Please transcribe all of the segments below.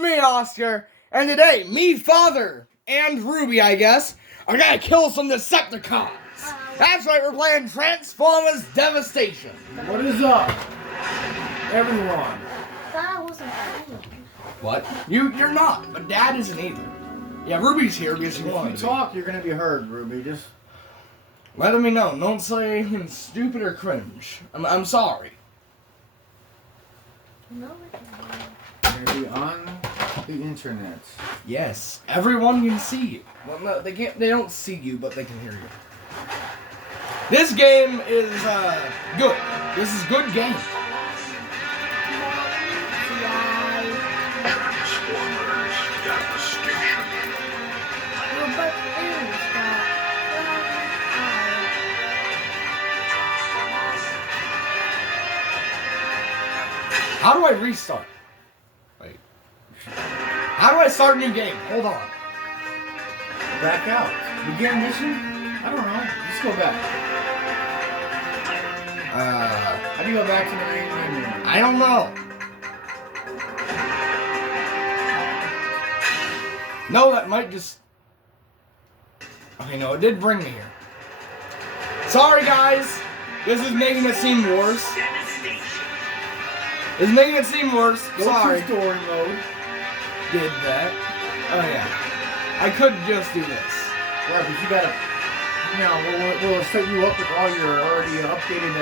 me, Oscar, and today, me, Father, and Ruby, I guess, are gonna kill some Decepticons. That's right, we're playing Transformers Devastation. What is up, everyone? That wasn't What? You're not, but Dad isn't either. Yeah, Ruby's here because she wanted If to you talk, you're gonna be heard, Ruby. Just let me know. Don't say anything stupid or cringe. I'm sorry. No, you're gonna be on the internet. Yes, everyone can see you. Well, no, they can't. They don't see you, but they can hear you. This game is good. This is good game. Transformers Devastation. How do I restart? Wait. How do I start a new game? Hold on. Back out. Begin mission? I don't know. Just go back. How do you go back to the main menu? I don't know. No, that might just... Okay, no, it did bring me here. Sorry, guys. This is making it seem worse. It's making it seem worse. Sorry. Go to story mode. Did that. Oh, yeah. I could just do this. Right, but you gotta... Will it set you up with all your already updated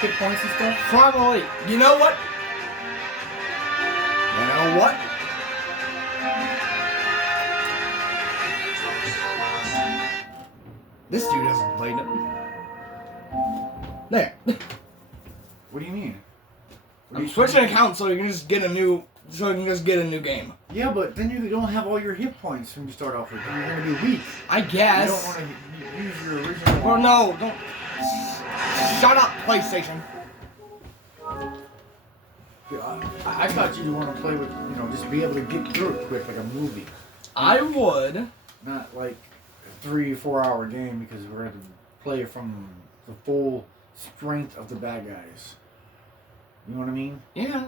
hit points and stuff? Probably. You know what? You know what? This dude hasn't played it. There. What do you mean? I'm switching accounts so you can just get a new game. Yeah, but then you don't have all your hit points when you start off with. You're gonna be weak. I guess. You don't want to use your original. Or no, don't. Shut up, PlayStation. I thought you'd want to play with, just be able to get through it quick like a movie. I would. Not like a 3-4 hour game because we're going to play from the full strength of the bad guys. You know what I mean? Yeah,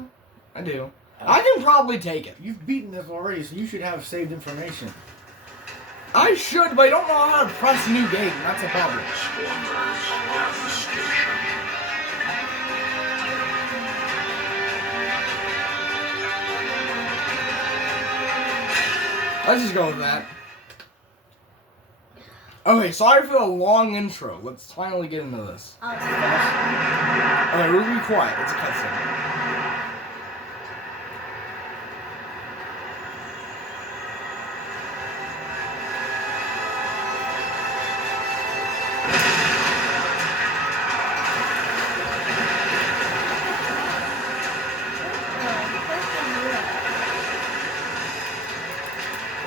I do. I can probably take it. You've beaten this already, so you should have saved information. I should, but I don't know how to press new game. That's a problem. Transformers Devastation. Let's just go with that. Okay, sorry for the long intro. Let's finally get into this. Okay, we'll be quiet. It's a cutscene.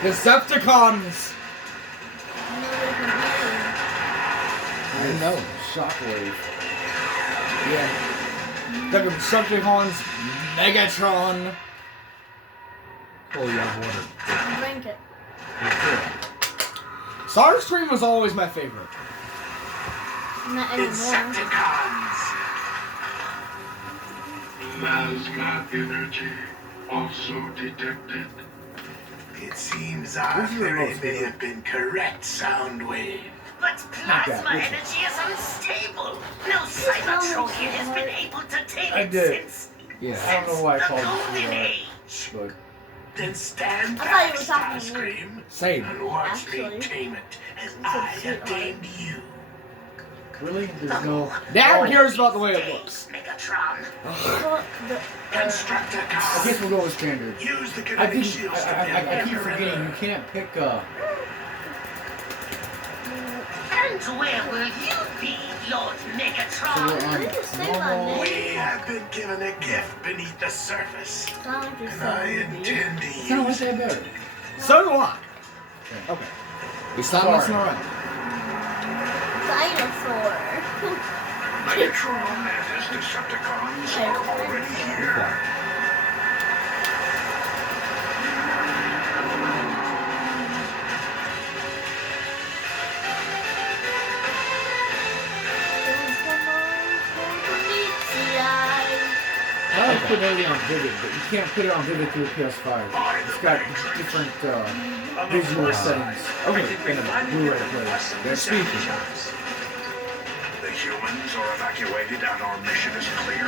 Decepticons! I know. Shockwave. Yeah. The Decepticons, Megatron. Oh, yeah, water. Drink it. Starscream was always my favorite. Not anymore. Decepticons. Plasma energy also detected. It seems our theory may have been correct, Soundwave. But plasma energy is unstable. No Cybertron has been able to tame I it did. since Yeah. I don't know why I the called Golden you that. Age. But Then stand I back, thought you were talking to me. Starscream, Same. and watch Actually, me tame it as it's a I have sweetheart. tamed you. really, there's no. Dad cares about the way it looks. Megatron. Constructicons. I guess we'll go with standard. Use the I kinetic think shields to I build keep forgetting you can't pick. And where will you be, Lord So we're Megatron? on didn't say my normal. name. We have been given a gift beneath the surface, Sound like you're and I saying movie. intend to Kind of like use it. that better. So do I. Okay. We stop Sorry. messing around. Dinosaur. Megatron and his Decepticons are already here. Yeah. I like to put everything on Vivid, but you can't put it on Vivid through PS5. I It's got different visual settings. Okay. In a Blu-ray player. They're speaking. The humans are evacuated and our mission is clear.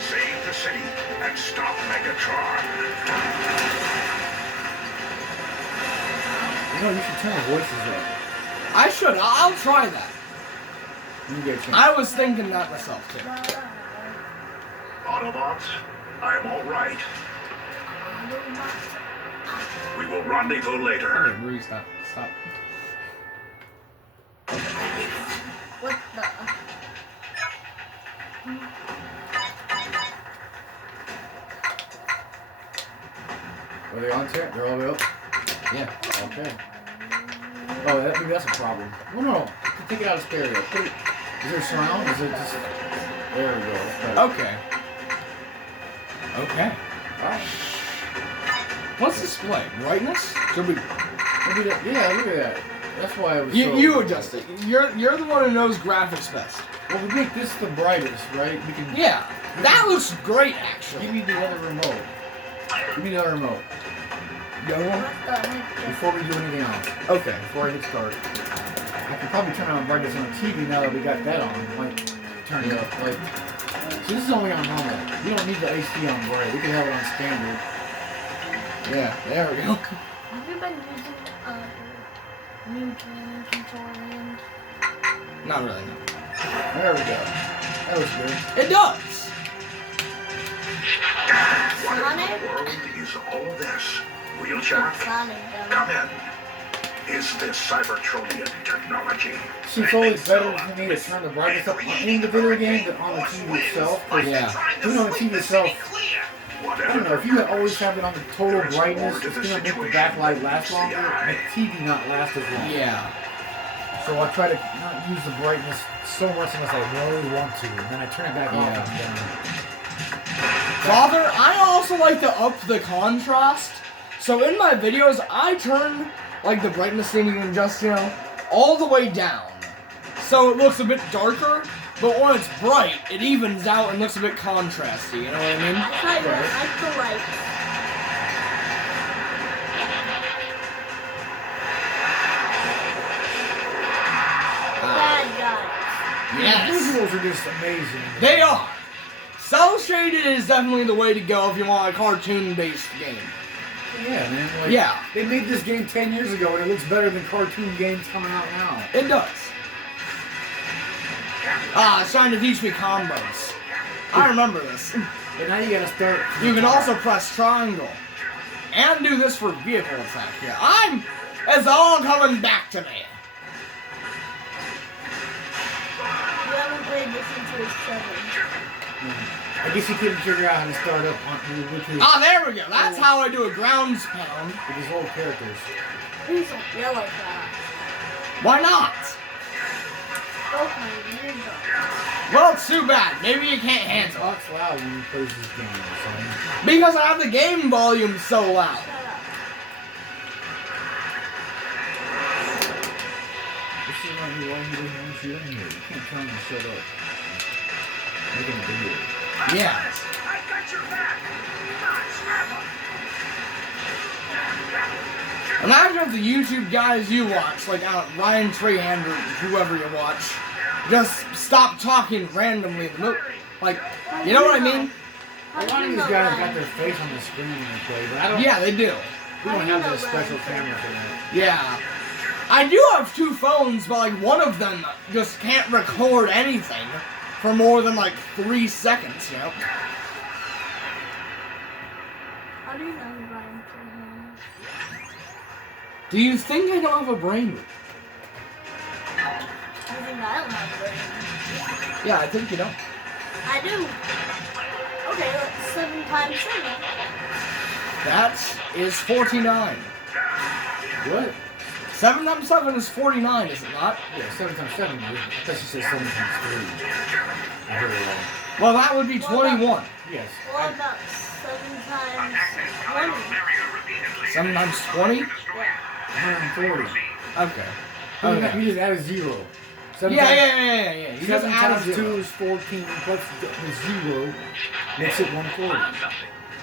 Save the city and stop Megatron. You know, you should turn the voices up. I should. I'll try that. You get a chance. I was thinking that myself too. Autobots, I am all right. We will rendezvous later. Okay, Rudy, stop. Stop. What the? Are they on set? They're all the way up? Yeah. Okay. Oh, maybe that's a problem. No, no. Take it out of stereo. Put it, is there surround? Is it just... There we go. Right. Okay. Okay. Alright. What's display? Brightness? Should we? Maybe that, yeah, look at that. That's why I was so... You adjust it. You're the one who knows graphics best. Well, we make this the brightest, right? We can... Yeah. That looks great, actually. Give me the other remote. Give me the other remote. The other one? What the heck? Before we do anything else. Okay. Before I hit start. I can probably turn on brightness on the TV now that we got that on. Like, turn it up. Like, so this is only on normal. We don't need the AC on bright. We can have it on standard. Yeah, there we go. Have you been using new gaming controller? Not really, no. There we go. That was good. It does! What in Sonic? the world is all this? Wheeljack? Sonic, Come in. Is this Cybertronian technology? See, it's always better for me to turn the brightness up in the video game than on the TV itself. Yeah. Even on the TV itself, I don't know, if you always have it on the total brightness, it's going to make the backlight last longer, and the TV not last as long. Yeah. So I try to not use the brightness so much unless I really want to, and then I turn it back off and then... Father, I also like to up the contrast. So in my videos, I turn, like, the brightness thing you can adjust, you know, all the way down. So it looks a bit darker, but when it's bright, it evens out and looks a bit contrasty, you know what I mean? I thought you like the lights. Bad guys. Yes. The visuals are just amazing. They are. Cell shaded is definitely the way to go if you want a cartoon-based game. Yeah, man. Like, Yeah. They made this game 10 years ago, and it looks better than cartoon games coming out now. It does. It's trying to teach me combos. I remember this. But now you gotta start... You can also press triangle. And do this for vehicle attack here. It's all coming back to me. You haven't played this since you were 7. I guess you couldn't figure out how to start up on, with his, There we go. That's how I do a ground pound. with his old characters. Please don't yell like that. Why not? Okay, here you go. Well, it's too bad. Maybe you can't He handle it. talks loud when he plays this game, son. Because I have the game volume so loud. Shut up. This is why he doesn't want you in here. You can't tell him to shut up. Making a video. Yeah. I got your back. Imagine if the YouTube guys you watch, like Ryan Treehander, whoever you watch, just stop talking randomly in the middle. Like, you know what I mean? A lot of these guys got their face on the screen when they play, but I don't. Yeah, they do. We don't have that special camera for that. Yeah. I do have 2 phones, but like one of them just can't record anything for more than like 3 seconds, you know? How do you know Ryan Treehander? Do you think I don't have a brain? You think I don't have a brain? Yeah, I think you don't. I do. Okay, that's 7 times 7. That is 49. What? 7 times 7 is 49, is it not? Yeah, 7 times 7. I thought you said 7 times 3. I heard it wrong. Well, that would be 21. Yes. What about 7 times 20? 7 times 20? 140. Okay. You just add a 0. 7 Yeah. times, You just 7 add a times 2 0. is 14, plus the 0 makes it 140.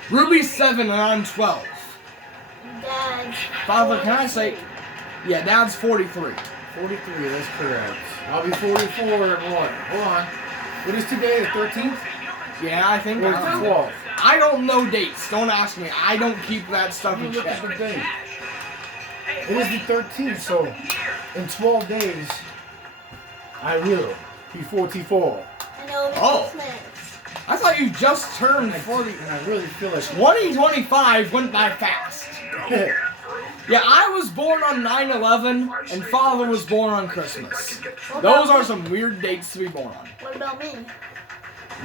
Ruby's 7 and I'm 12. Dad's. Father, can I say? Yeah, Dad's 43. 43, that's correct. I'll be 44 in what? Hold on. What is today, the 13th? Yeah, I think. Or is it the 12th? I don't know dates. Don't ask me. I don't keep that stuff Let in me look check. at the date. It is the 13th, so in 12 days, I will be 44. I know it's Oh. Christmas. I thought you just turned 40. And I really feel like 2025 went by fast. Yeah, I was born on 9/11, and Father was born on Christmas. Those are some weird dates to be born on. What about me?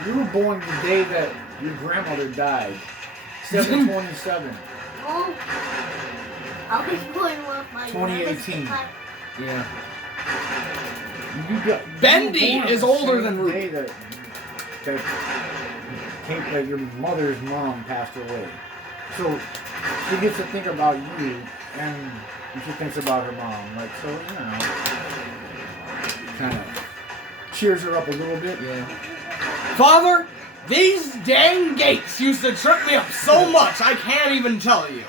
you were born the day that your grandmother died. 7/27. Oh. I'll be born with my 2018. Yeah. You got, Bendy you were born is on the older same than Ruby. day that your mother's mom passed away. So she gets to think about you, and she thinks about her mom. Like, so, you know, kind of cheers her up a little bit. Yeah. Father, these dang gates used to trip me up so much I can't even tell you.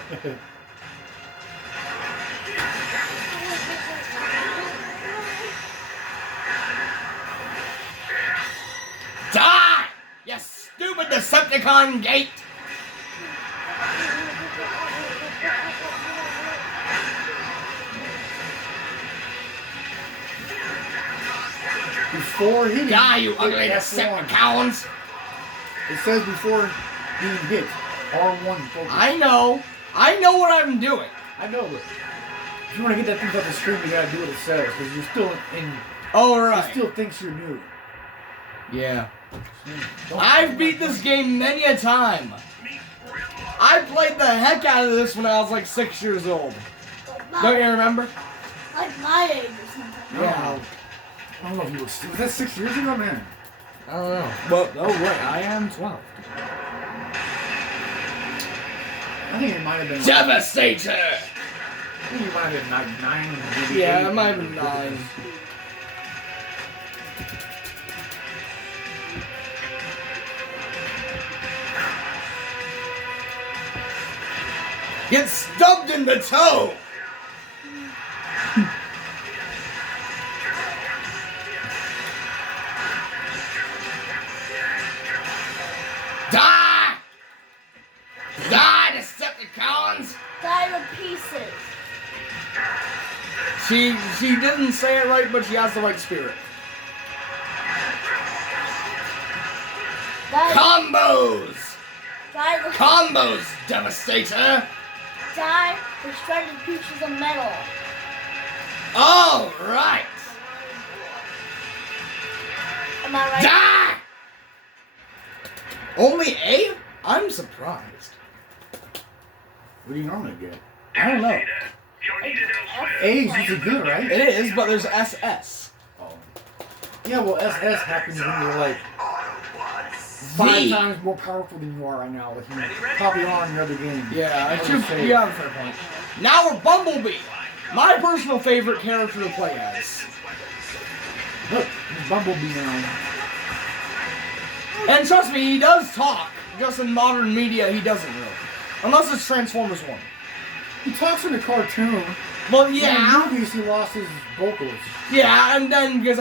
Die! You stupid Decepticon gate! Before he Die, you ugly F1. Decepticons! It says before he hit R1 focus. I know what I'm doing. I know, but if you want to get that thing off the screen, you gotta do what it says, because you're still in. All It right. still thinks you're new. Yeah. Don't- I've beat this game many a time. I played the heck out of this when I was like 6 years old. Don't you remember? Like my age or something. Yeah. I don't know if you were. Was that 6 years ago, man? I don't know. But oh wait, I am 12. I think it might have been. Devastator! I think it might have been like 9. Maybe Yeah, 8. it might have been 9. Get stubbed in the toe! Die! Die, Decepticons! Die to pieces. She didn't say it right, but she has the right spirit. Die, Combos! die, to, Combos, Devastator! die to shredded pieces of metal. All right! Am I right? Die! Only A? I'm surprised. What do you normally get? I don't know. You're needed elsewhere. A's usually good, right? It is, but there's SS. Oh. Yeah, well, SS happens when you're like 5 Z. times more powerful than you are right now. Like you probably are in your other game. Yeah, I would should. say- You have a fair point. Now we're Bumblebee. My personal favorite character to play as. Look, there's Bumblebee now. And trust me, he does talk. Just in modern media, he doesn't really. Unless it's Transformers 1. He talks in the cartoon. Well, In yeah. the movies, he lost his vocals. Yeah, and then because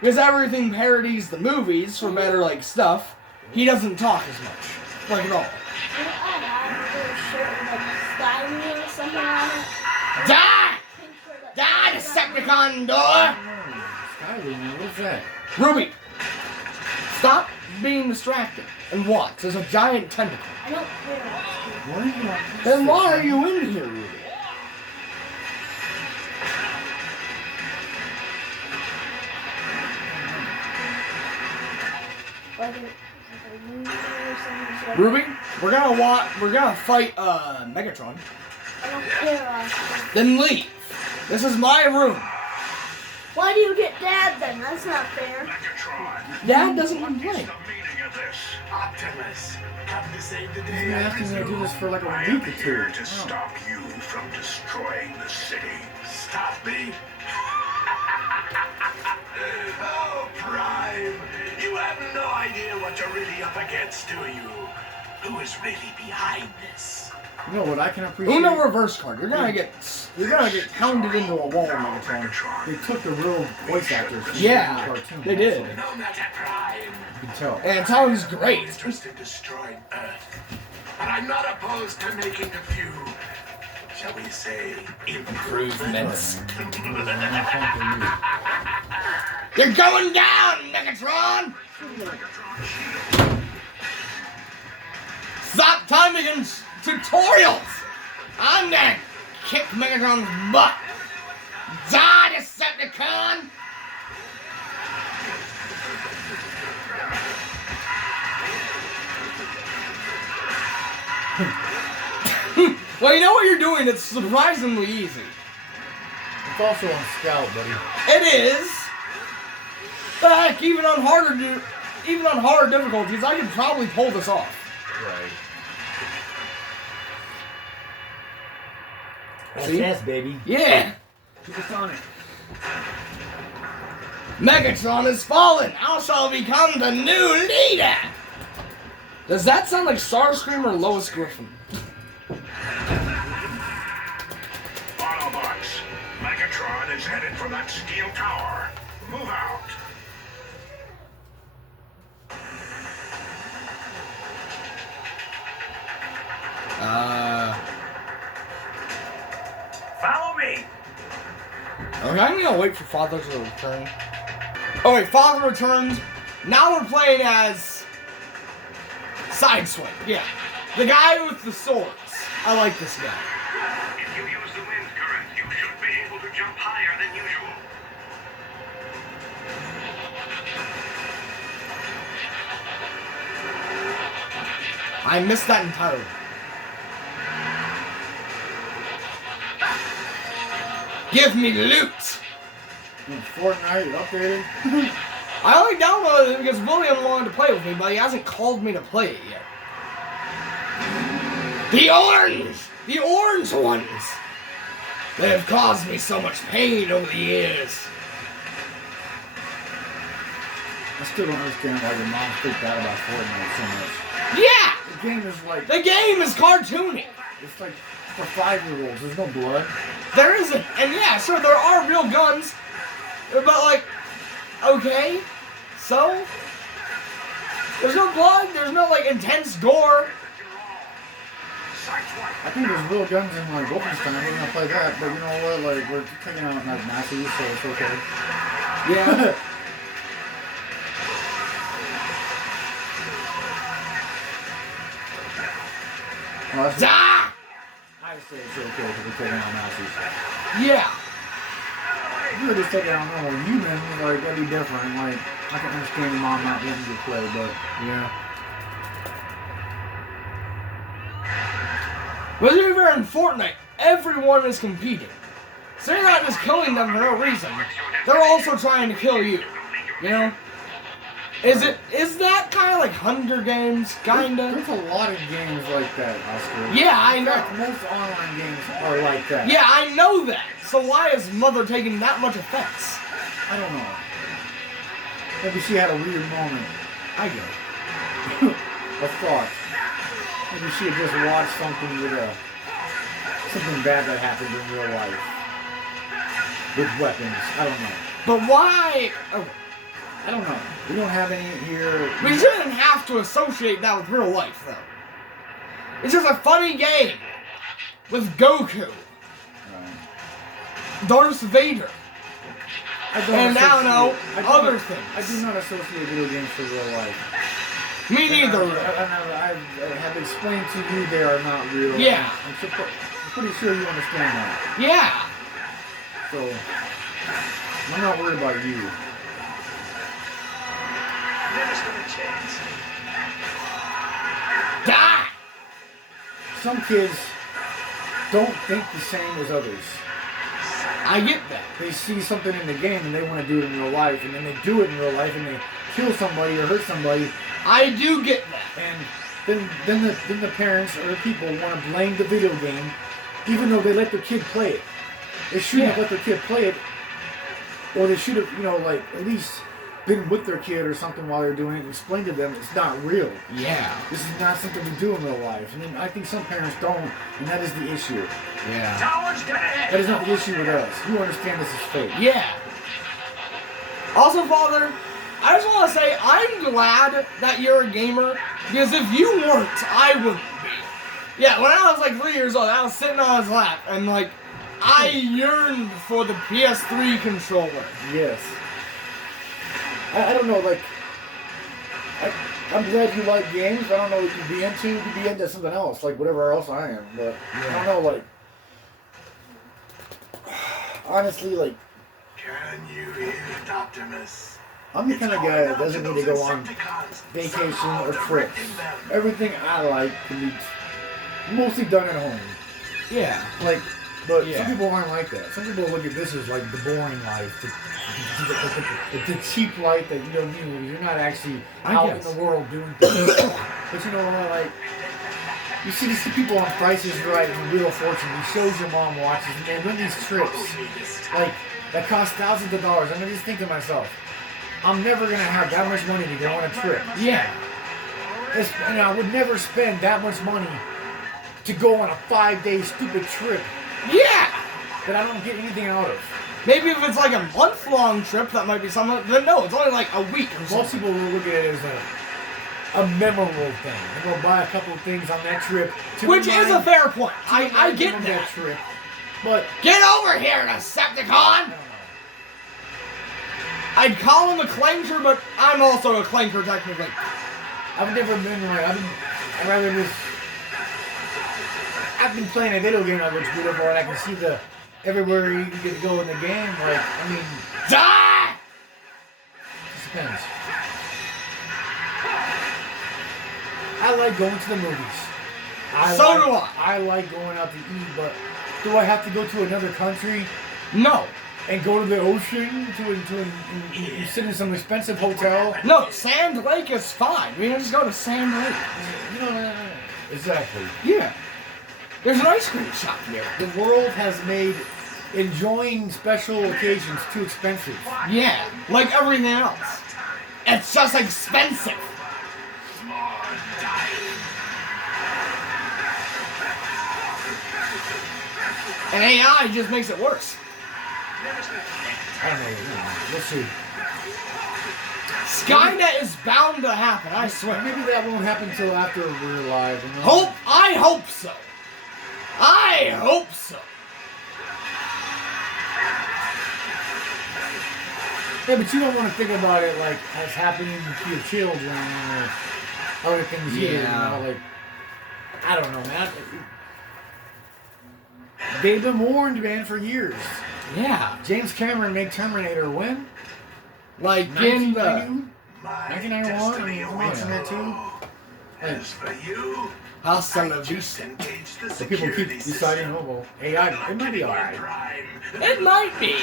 because everything parodies the movies for better like stuff, he doesn't talk as much, like at all. You know, I have a shirt with like sky blue or something on it. Die! Pink shirt that- Die, Decepticon door! Oh, Skyler, man, what's that? Ruby, stop being distracted and watch. There's a giant tentacle. I don't care. What are you on? Then why are you in here, Ruby? Like a movie or something. Ruby, we're gonna fight Megatron. I don't care, Oscar. Then leave. This is my room. Why do you get Dad then? That's not fair. Megatron, Dad doesn't what even is play. the meaning of this? Optimus, come to save the He's day. been asking me to do this for like I a am week or two. here to Oh. stop you from destroying the city. Stop me? Oh, Prime, you have no idea what you're really up against, do you? Who is really behind this? You know what I can appreciate? Uno reverse card. You're gonna get pounded into a wall, Megatron. They took the real voice actors. From Yeah, the cartoon they did. also. No matter prime. You can tell. And it sounds great. Interest in destroying Earth. But I'm not opposed to making a few, shall we say, improvements. You're going down, Megatron! Stop timing in tutorials! I'm gonna kick Megatron's butt! Die, Decepticon! Well, you know what you're doing? It's surprisingly easy. It's also on Scout, buddy. It is. But heck, even on harder difficulties, I could probably pull this off. Right. See? SS, baby. Yeah. Supersonic. Megatron has fallen. I shall become the new leader. Does that sound like Starscream or Lois Griffin? Autobots, Megatron is headed for that steel tower. Move out. Follow me. Okay, I'm gonna wait for Father to return. Oh wait, Father returns. Now we're playing as Sideswipe. Yeah, the guy with the swords. I like this guy. If you use the wind current, you should be able to jump higher than usual. I missed that entirely. Give me loot. Fortnite updated. I only downloaded it because William wanted to play with me, but he hasn't called me to play it yet. The orange ones. They have caused me so much pain over the years. I still don't understand why your mom freaked out about Fortnite so much. Yeah, The game is like, the game is cartoony. it's like for 5-year-olds. There's no blood. There isn't, and yeah, sure, there are real guns, but like, okay, so there's no blood, there's no like intense gore. I think there's real guns in like Wolfenstein. We're gonna play that, but you know what? Like we're taking out like Nazis, so it's okay. Yeah. Well, that's Ah! I say it's okay because we're taking out Nazis. Yeah. If you were just taking out normal humans, like that'd be different. Like I can understand your mom not wanting to play, but yeah. But even in Fortnite, everyone is competing. So you're not just killing them for no reason. They're also trying to kill you. You know? Is that kind of like Hunger Games? Kinda? There's a lot of games like that, Oscar. Yeah, I In know. fact, most online games are like that. Yeah, I know that. So why is Mother taking that much offense? I don't know. Maybe she had a weird moment. I get it. A thought. Maybe she had just watched something something bad that happened in real life. With weapons. I don't know. But why? Oh, I don't know. We don't have any here. we shouldn't have to associate that with real life, though. It's just a funny game with Goku, Darth Vader, and I don't know, other things. I do not associate video games with real life. Me neither. I have explained to you they are not real. Yeah. I'm pretty sure you understand that. Yeah. So, I'm not worried about you. Never stood a chance. Die. Some kids don't think the same as others. I get that. They see something in the game and they want to do it in real life, and then they do it in real life and they kill somebody or hurt somebody, I do get that. and then the parents or the people want to blame the video game, even though they let their kid play it. They shouldn't have let their kid play it, or they should have, like at least been with their kid or something while they're doing it and explain to them it's not real. Yeah. This is not something we do in real life. And then I think some parents don't, and that is the issue. Yeah. That is not the issue with us. You understand this is fake. Yeah. Also, Father, I just want to say I'm glad that you're a gamer, because if you weren't, I wouldn't be. Yeah, when I was like 3 years old, I was sitting on his lap, and like, I yearned for the PS3 controller. Yes. I don't know, like, I'm glad you like games. I don't know what you'd be into. You'd be into something else, like whatever else I am. But I don't know, like, honestly, like, Can you hear it, Optimus? I'm the kind of guy that doesn't need to go on vacation or trips. Everything I like can be mostly done at home. Yeah. Like, but Yeah. some people aren't like that. Some people look at this as like the boring life, the cheap life that you don't need. You're not actually out in the world doing things. But you know what? Like, you see these people on Price is Right and Wheel of Fortune. These shows your mom watches, and they win these trips like that cost thousands of dollars. And I just think to myself, I'm never gonna have that much money to go on a trip. Yeah. And I would never spend that much money to go on a 5-day stupid trip Yeah. that I don't get anything out of. Maybe if it's like a month-long trip, that might be something. But no, it's only like a week or Most something. people will look at it as a memorable thing. They'll buy a couple of things on that trip. To Which is a fair point. I remind get them of that. trip. But Get over here, Decepticon! I'd call him a clanker, but I'm also a clanker technically. I've never been like, I've been playing a video game that looks beautiful and I can see everywhere you can go in the game. Like, I mean, Die! it depends. I like going to the movies. So do I. I like going out to eat, but do I have to go to another country No. and go to the ocean to sit in some expensive hotel? No, Sand Lake is fine. We can just go to Sand Lake. You know, exactly. Yeah. There's an ice cream shop here. The world has made enjoying special occasions too expensive. Yeah, like everything else. It's just expensive. And AI just makes it worse. I don't know. We'll see. Skynet is bound to happen, I swear. Maybe that won't happen until after we're alive. You know? I hope so. I hope so. Yeah, but you don't want to think about it like as happening to your children or other things here. Yeah. You know, like, I don't know, man. They've been warned, man, for years. Yeah. James Cameron made Terminator when? Like in the... 1991? I mean, I'm watching that too. As for you, Hasta la just vista. engage the So people keep security deciding, system. oh, well, AI, it might be alright. Prime. It might be.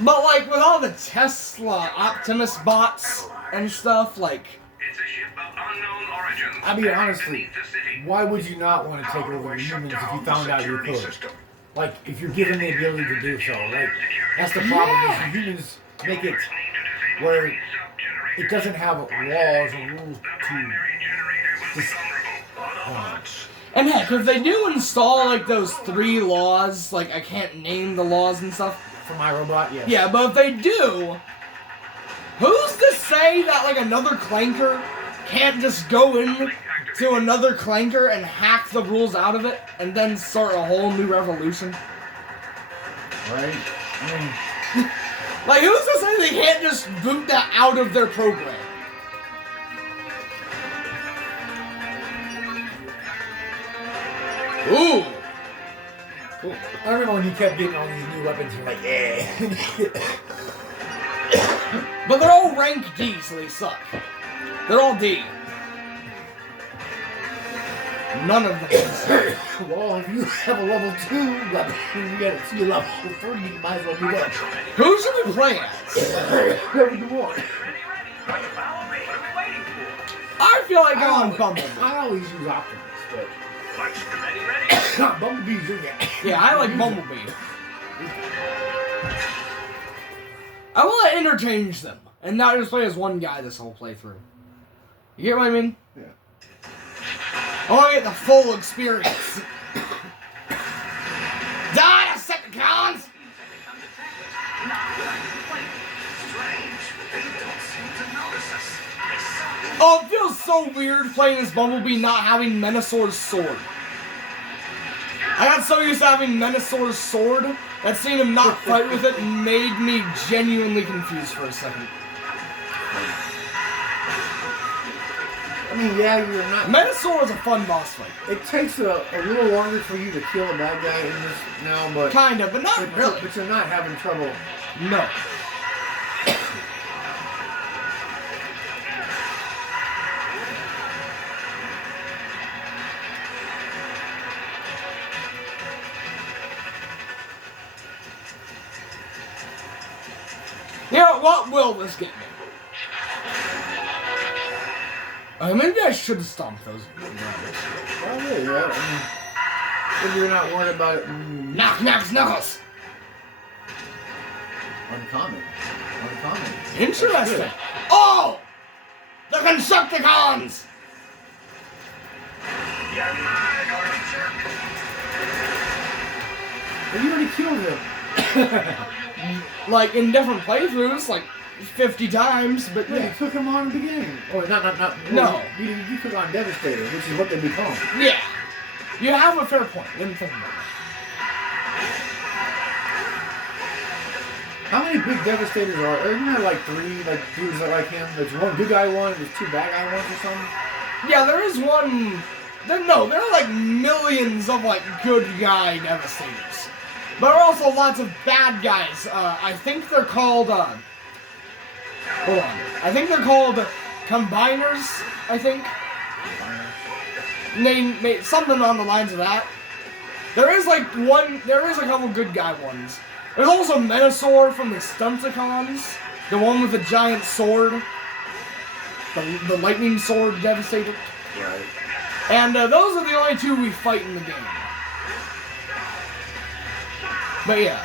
But like with all the Tesla Optimus bots and stuff, like... It's a ship of unknown origin. I mean, honestly, Beneath the city. why would you not want to take over humans if you found out you could? Like, if you're given the ability to do so. Like, that's the problem is humans make it where it doesn't have laws or rules to... And heck, if they do install like those 3 laws, like I can't name the laws and stuff. For my robot, yes. Yeah, but if they do, who's to say that like another clanker can't just go in to another clanker and hack the rules out of it and then start a whole new revolution? Right? I mean, Like who's to say they can't just boot that out of their program? Ooh. cool. I remember when you kept getting all these new weapons, you're like, yeah. But they're all rank D, so they suck. They're all D. None of them can suck. Well, if you have a level 2 weapon, you get it to your level 3, you might as well do that. Who should we play as? Whatever you want. Follow me. What are we waiting for? I feel like going Bumblebee. I always use Optimus, but Ready. Bumblebee's your guy. Yeah, I like Bumblebee. I want to interchange them and not just play as one guy this whole playthrough. You get what I mean? Yeah. I want to get the full experience. Die, Decepticons! Oh, it feels so weird playing as Bumblebee not having Menassor's sword. I got so used to having Menassor's sword that seeing him not fight with it made me genuinely confused for a second. I mean, yeah, you're not. Menasor is a fun boss fight. It takes a little longer for you to kill a bad guy in this now, but Kind of, but not really. But you're not having trouble. No. You know, what will this get me? Maybe I should stomp those. Probably, yeah. I mean, if you're not worried about it. Knock, knock, knuckles. Uncommon. Interesting. Oh! The Decepticons! You're mine, jerk. But you already killed him. Like, in different playthroughs, like 50 times, but Yeah, you took him on in the beginning. Oh, not. No. You took on Devastator, which is what they become. Yeah. You have a fair point. Didn't think about it. How many big Devastators are there? Isn't there like 3 like dudes that like him? There's one good guy one, there's 2 bad guy ones or something? Yeah, there is one. There are like millions of like good guy Devastators. But there are also lots of bad guys. I think they're called, hold on. I think they're called Combiners, I think. Name something on the lines of that. There is a couple good guy ones. There's also Menasor from the Stunticons. The one with the giant sword. The lightning sword Devastator. Right. And those are the only 2 we fight in the game. But yeah.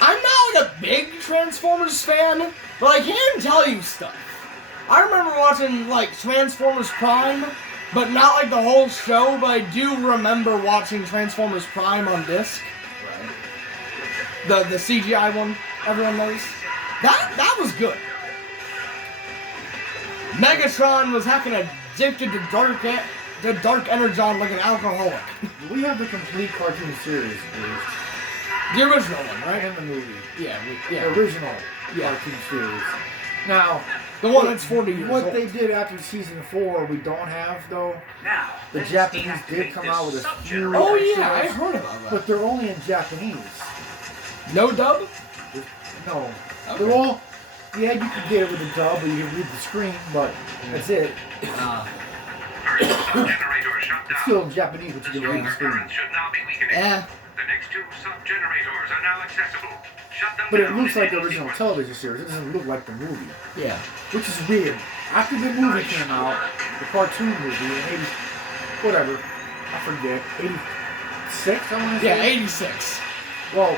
I'm not like a big Transformers fan, but I can tell you stuff. I remember watching like Transformers Prime, but not like the whole show, but I do remember watching Transformers Prime on disc. Right. The CGI one, everyone knows. That was good. Megatron was hacking addicted to dark energon like an alcoholic. We have the complete cartoon series, please. The original one, right? And the movie. Yeah, The original Yeah. cartoon series. Now, the one that's 40 years what old. they did after season 4, we don't have though. Now, The Japanese did come out with a few. Oh yeah, I episodes, heard about that. but they're only in Japanese. No dub? No. Okay. They're all. Yeah, you can get it with a dub, or you can read the screen, but that's it. Generator shut It's down. still in Japanese, but you can read the screen. Currents should now be weakening. Eh. The next 2 sub-generators are now accessible. Shut them But it down looks in like the any original sequence. television series. It doesn't look like the movie, Yeah. which is weird. After the movie came out, the cartoon movie in 80, whatever, I forget, 86, I want to Yeah, say. 86. Well,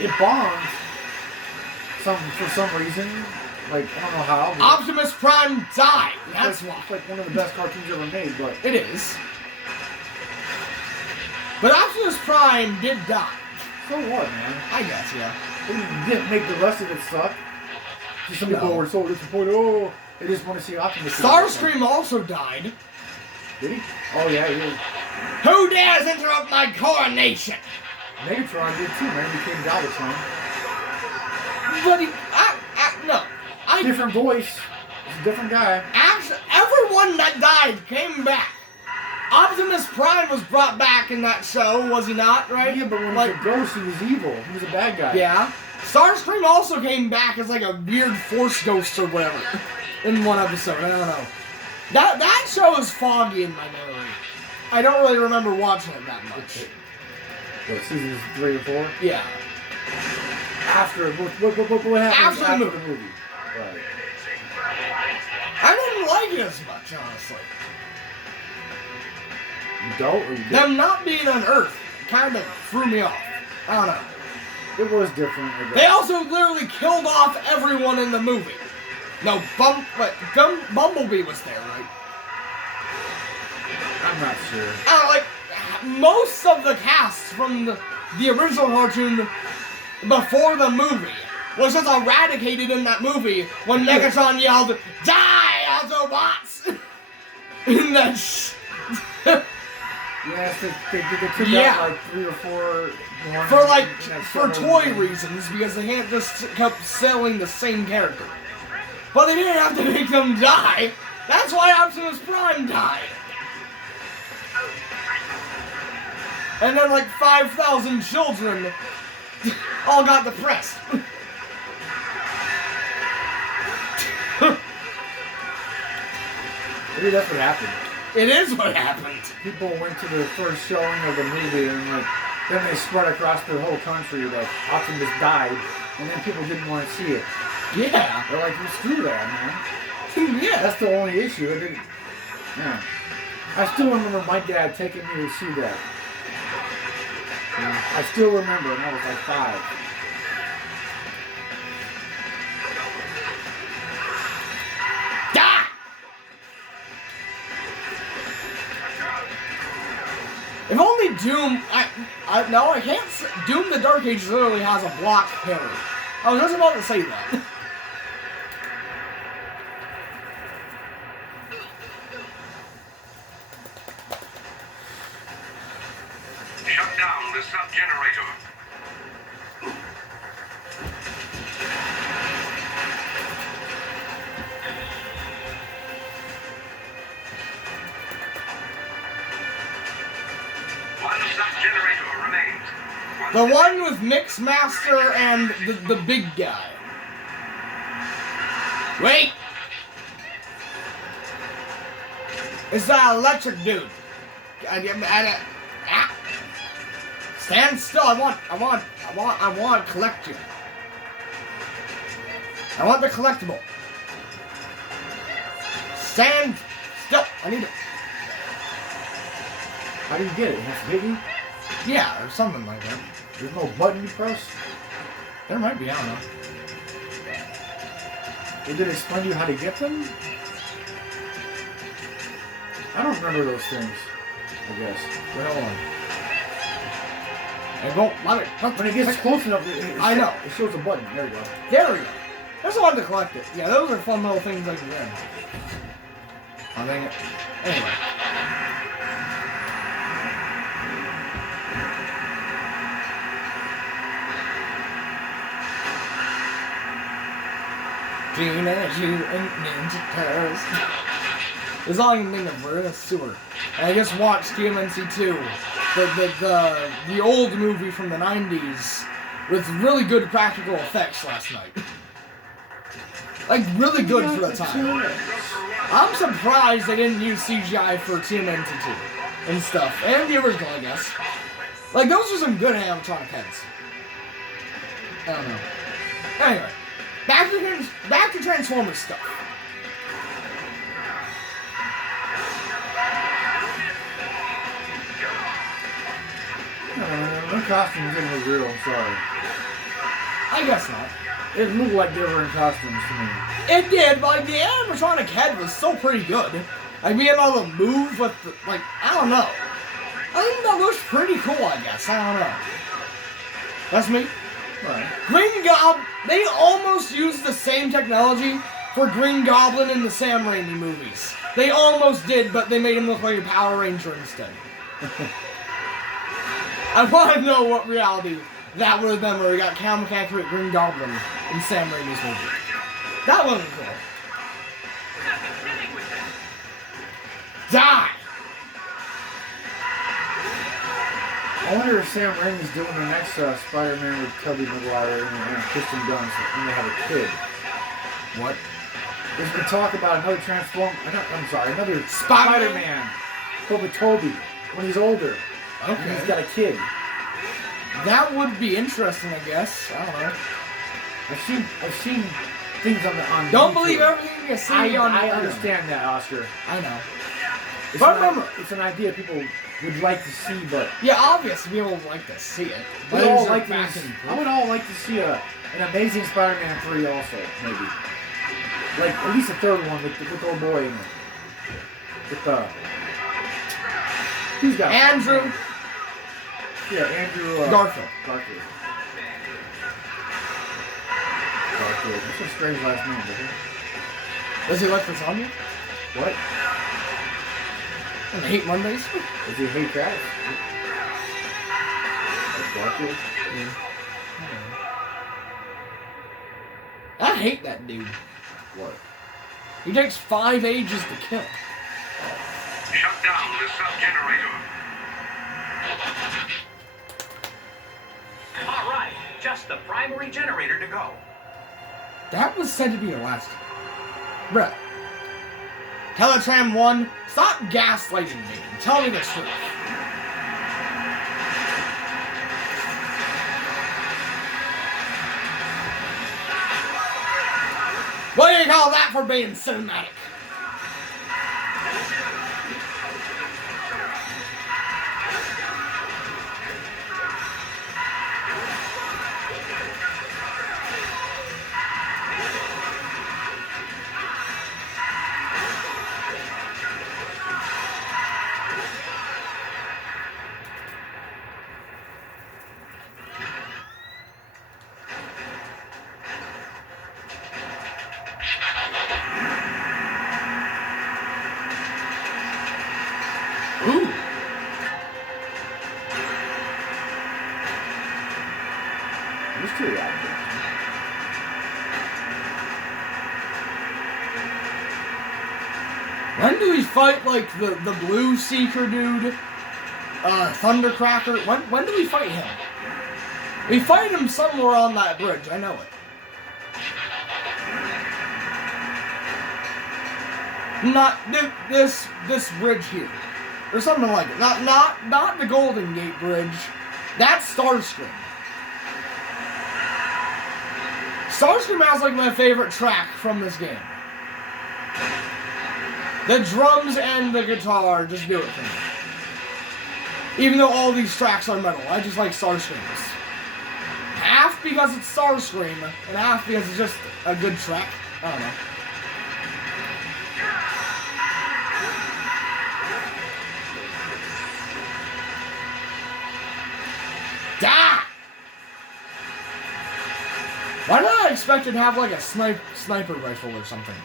it bombed for some reason. Like, I don't know how. but Optimus Prime died. That's it's why. like one of the best cartoons ever made, but It is. But Optimus Prime did die. so what, man? I guess, yeah. It didn't make the rest of it suck. Just some people No. were so disappointed. Oh, they just want to see Optimus. Starscream also died. Did he? Oh yeah, he did. Who dares interrupt my coronation? Megatron did too, man. He became Galvatron. But no. Different voice. It's a different guy. Actually, everyone that died came back. Optimus Prime was brought back in that show, was he not? Right? Yeah, but when like, he was a ghost, he was evil. He was a bad guy. yeah. Starscream also came back as like a weird force ghost or whatever in one episode. I don't know. That show is foggy in my memory. I don't really remember watching it that much. What, seasons 3 and 4? Yeah. After what happened After the movie. Right. I didn't like it as much, honestly. You don't, or you do? Them not being on Earth kind of threw me off. I don't know. It was different. I guess. They also literally killed off everyone in the movie. No, Bumblebee was there, right? I'm not sure. Like, most of the cast from the original cartoon before the movie was just eradicated in that movie when Megatron yelled, "Die, Autobots!" in that Yes, they took Yeah. out like 3 or 4 more. for toy reasons, because they can't just keep selling the same character. But they didn't have to make them die. That's why Optimus Prime died. And then like 5,000 children all got depressed. Maybe that's what happened. It is what happened. People went to the first showing of the movie and like then they spread across the whole country like Optimus died, and then people didn't want to see it. Yeah. They're like, well, screw that, man. Yeah. That's the only issue. It didn't. Yeah. I still remember my dad taking me to see that. I still remember, and I was like 5. Die! If only Doom, no, I can't say, Doom the Dark Ages literally has a block parry. I was just about to say that. Shut down the sub-generator. One sub-generator remains. The one with Mixmaster and the big guy. Wait! It's that electric dude. Stand still. I want to collect you. I want the collectible. Stand still. I need it. How do you get it? You have to hit you? Yeah, or something like that. There's no button you press? There might be. I don't know. They did explain to you how to get them? I don't remember those things, I guess. Wait, hold on. It won't let it. When it gets close enough, I know. It shows a button. There we go. There we go. There's a lot to collect it. Yeah, those are fun little things like that. Oh, dang it. Anyway. Teenage Mutant Ninja Turtles. That's all I can think of. We're in a sewer. And I just watched TMNT 2, the old movie from the 90s, with really good practical effects last night. Like, really good for the time. I'm surprised they didn't use CGI for TMNT 2 and stuff. And the original, I guess. Like, those are some good animatronic heads. I don't know. Anyway. Back to Transformers stuff. No costumes didn't look real, I'm sorry. I guess not. It looked like they were in costumes to me. It did, but like, the animatronic head was still pretty good. Like, being able to move with, like, I don't know. I think that looks pretty cool, I guess. I don't know. That's me. Right. Green Goblin, they almost used the same technology for Green Goblin in the Sam Raimi movies. They almost did, but they made him look like a Power Ranger instead. I want to know what reality that would have been where we got comic accurate Green Goblin in Sam Raimi's movie. That would have been cool. Die! I wonder if Sam Raimi's doing the next Spider-Man with Tobey Maguire and Kristen Dunst when they have a kid. What? There's been talk about another another Spider-Man? Spider-Man. But with Tobey, when he's older. Okay. And he's got a kid. That would be interesting, I guess. I don't know. I've seen things on Don't YouTube. believe everything you see on I understand that, Oscar. I know. It's But remember, it's an idea people would like to see, but Yeah, obviously people would like to see it. we'd But all it's like to fascinating. I would all like to see an Amazing Spider-Man 3 also, maybe. Like, at least a third one with the old boy in it. With the... Who's got Andrew Yeah, Andrew... Garfield. Garfield. Garfield. That's a strange last name, isn't it? Does he like lasagna? What? And hate Mondays? Does he hate Travis? Garfield? I hate that dude. What? He takes 5 ages to kill. Shut down the sub-generator. All right, just the primary generator to go. That was said to be the last. Bruh. Teletran 1, stop gaslighting me and tell me the truth. What do you call that for being cinematic? Ooh. Mystery object. When do we fight, like, the Blue Seeker dude? Thundercracker? When do we fight him? We fight him somewhere on that bridge, I know it. Not this bridge here. Or something like it. Not the Golden Gate Bridge. That's Starscream. Starscream has, like, my favorite track from this game. The drums and the guitar just do it for me. Even though all these tracks are metal, I just like Starscream's. Half because it's Starscream, and half because it's just a good track. I don't know. Die! Why did I expect it to have like a sniper rifle or something?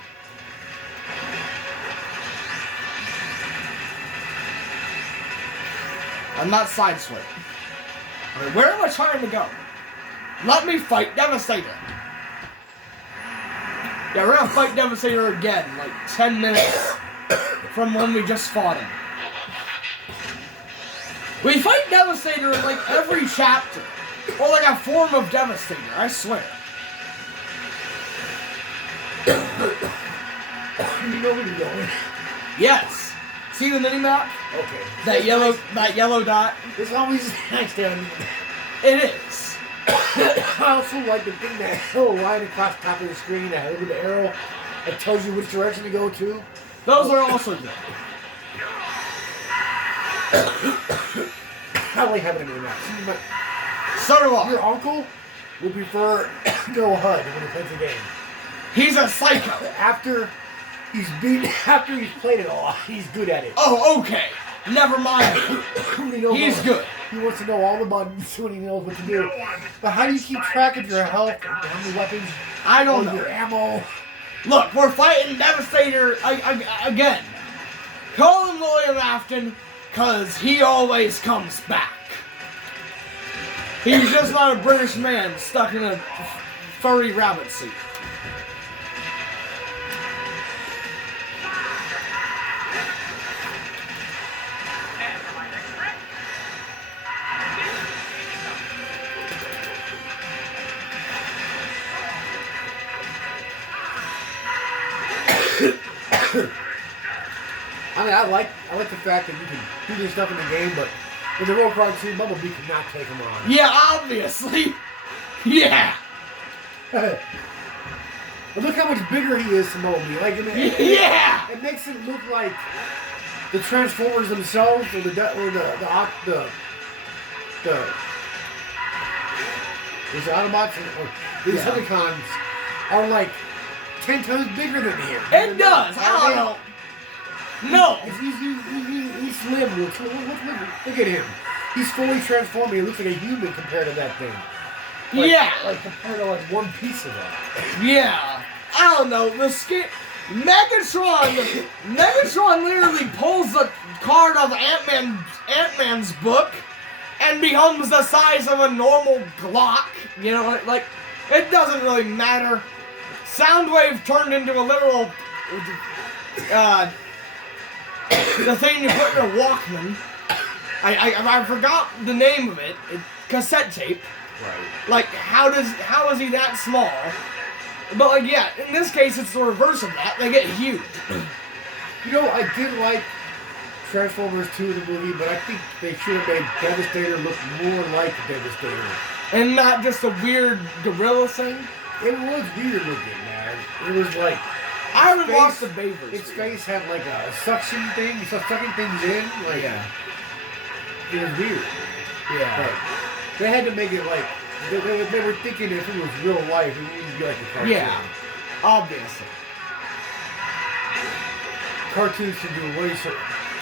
I'm not sideswipe. Okay, where am I trying to go? Let me fight Devastator. Yeah, we're gonna fight Devastator again, like 10 minutes from when we just fought him. We fight Devastator in like every chapter. Or like a form of Devastator, I swear. You know where you're going. Yes. See the mini-map? Okay. That yellow dot? It's always nice down. It is. I also like the thing, that little line across the top of the screen, that little arrow that tells you which direction to go to. Those are also good. I like having a new map. But So do I. your uncle would prefer no HUD when he plays the game. He's a psycho. After he's played it all, he's good at it. Oh, okay. Never mind. He's good. He wants to know all the buttons when he knows what to do. But how do you keep track of your health, and how many weapons, I don't know. your ammo? Look, we're fighting Devastator again. Call him William Afton, cause he always comes back. He's just not a British man stuck in a furry rabbit suit. And for my next trick, I mean, I like the fact that you can do this stuff in the game, but in the real cartoon, Bumblebee could not take him on. Yeah, obviously. Yeah. But look how much bigger he is to Bumblebee. Like, I mean, Yeah. it makes it look like the Transformers themselves, or the Autobots or the Decepticons are like 10 times bigger than him. It does. I don't know. No. He's slim. Look at him. He's fully transformed. He looks like a human compared to that thing. Like compared to like one piece of that. Yeah. I don't know. Megatron literally pulls the card of Ant-Man's book and becomes the size of a normal Glock. You know, like, it doesn't really matter. Soundwave turned into a literal, the thing you put in a Walkman. I forgot the name of it. Cassette tape. Right. Like, how is he that small? But, like, yeah, in this case, it's the reverse of that. They get huge. You know, I did like Transformers 2 the movie, but I think they should have made Devastator look more like Devastator. And not just a weird gorilla thing. It was weird looking, man. It was like... I haven't watched the Bayverse. Its face had like a suction thing. You started sucking things in. Like, Yeah. It was weird. Yeah. But they had to make it like... They were thinking if it was real life, it needed to be like a cartoon. Yeah. Obviously. Cartoons should do way so...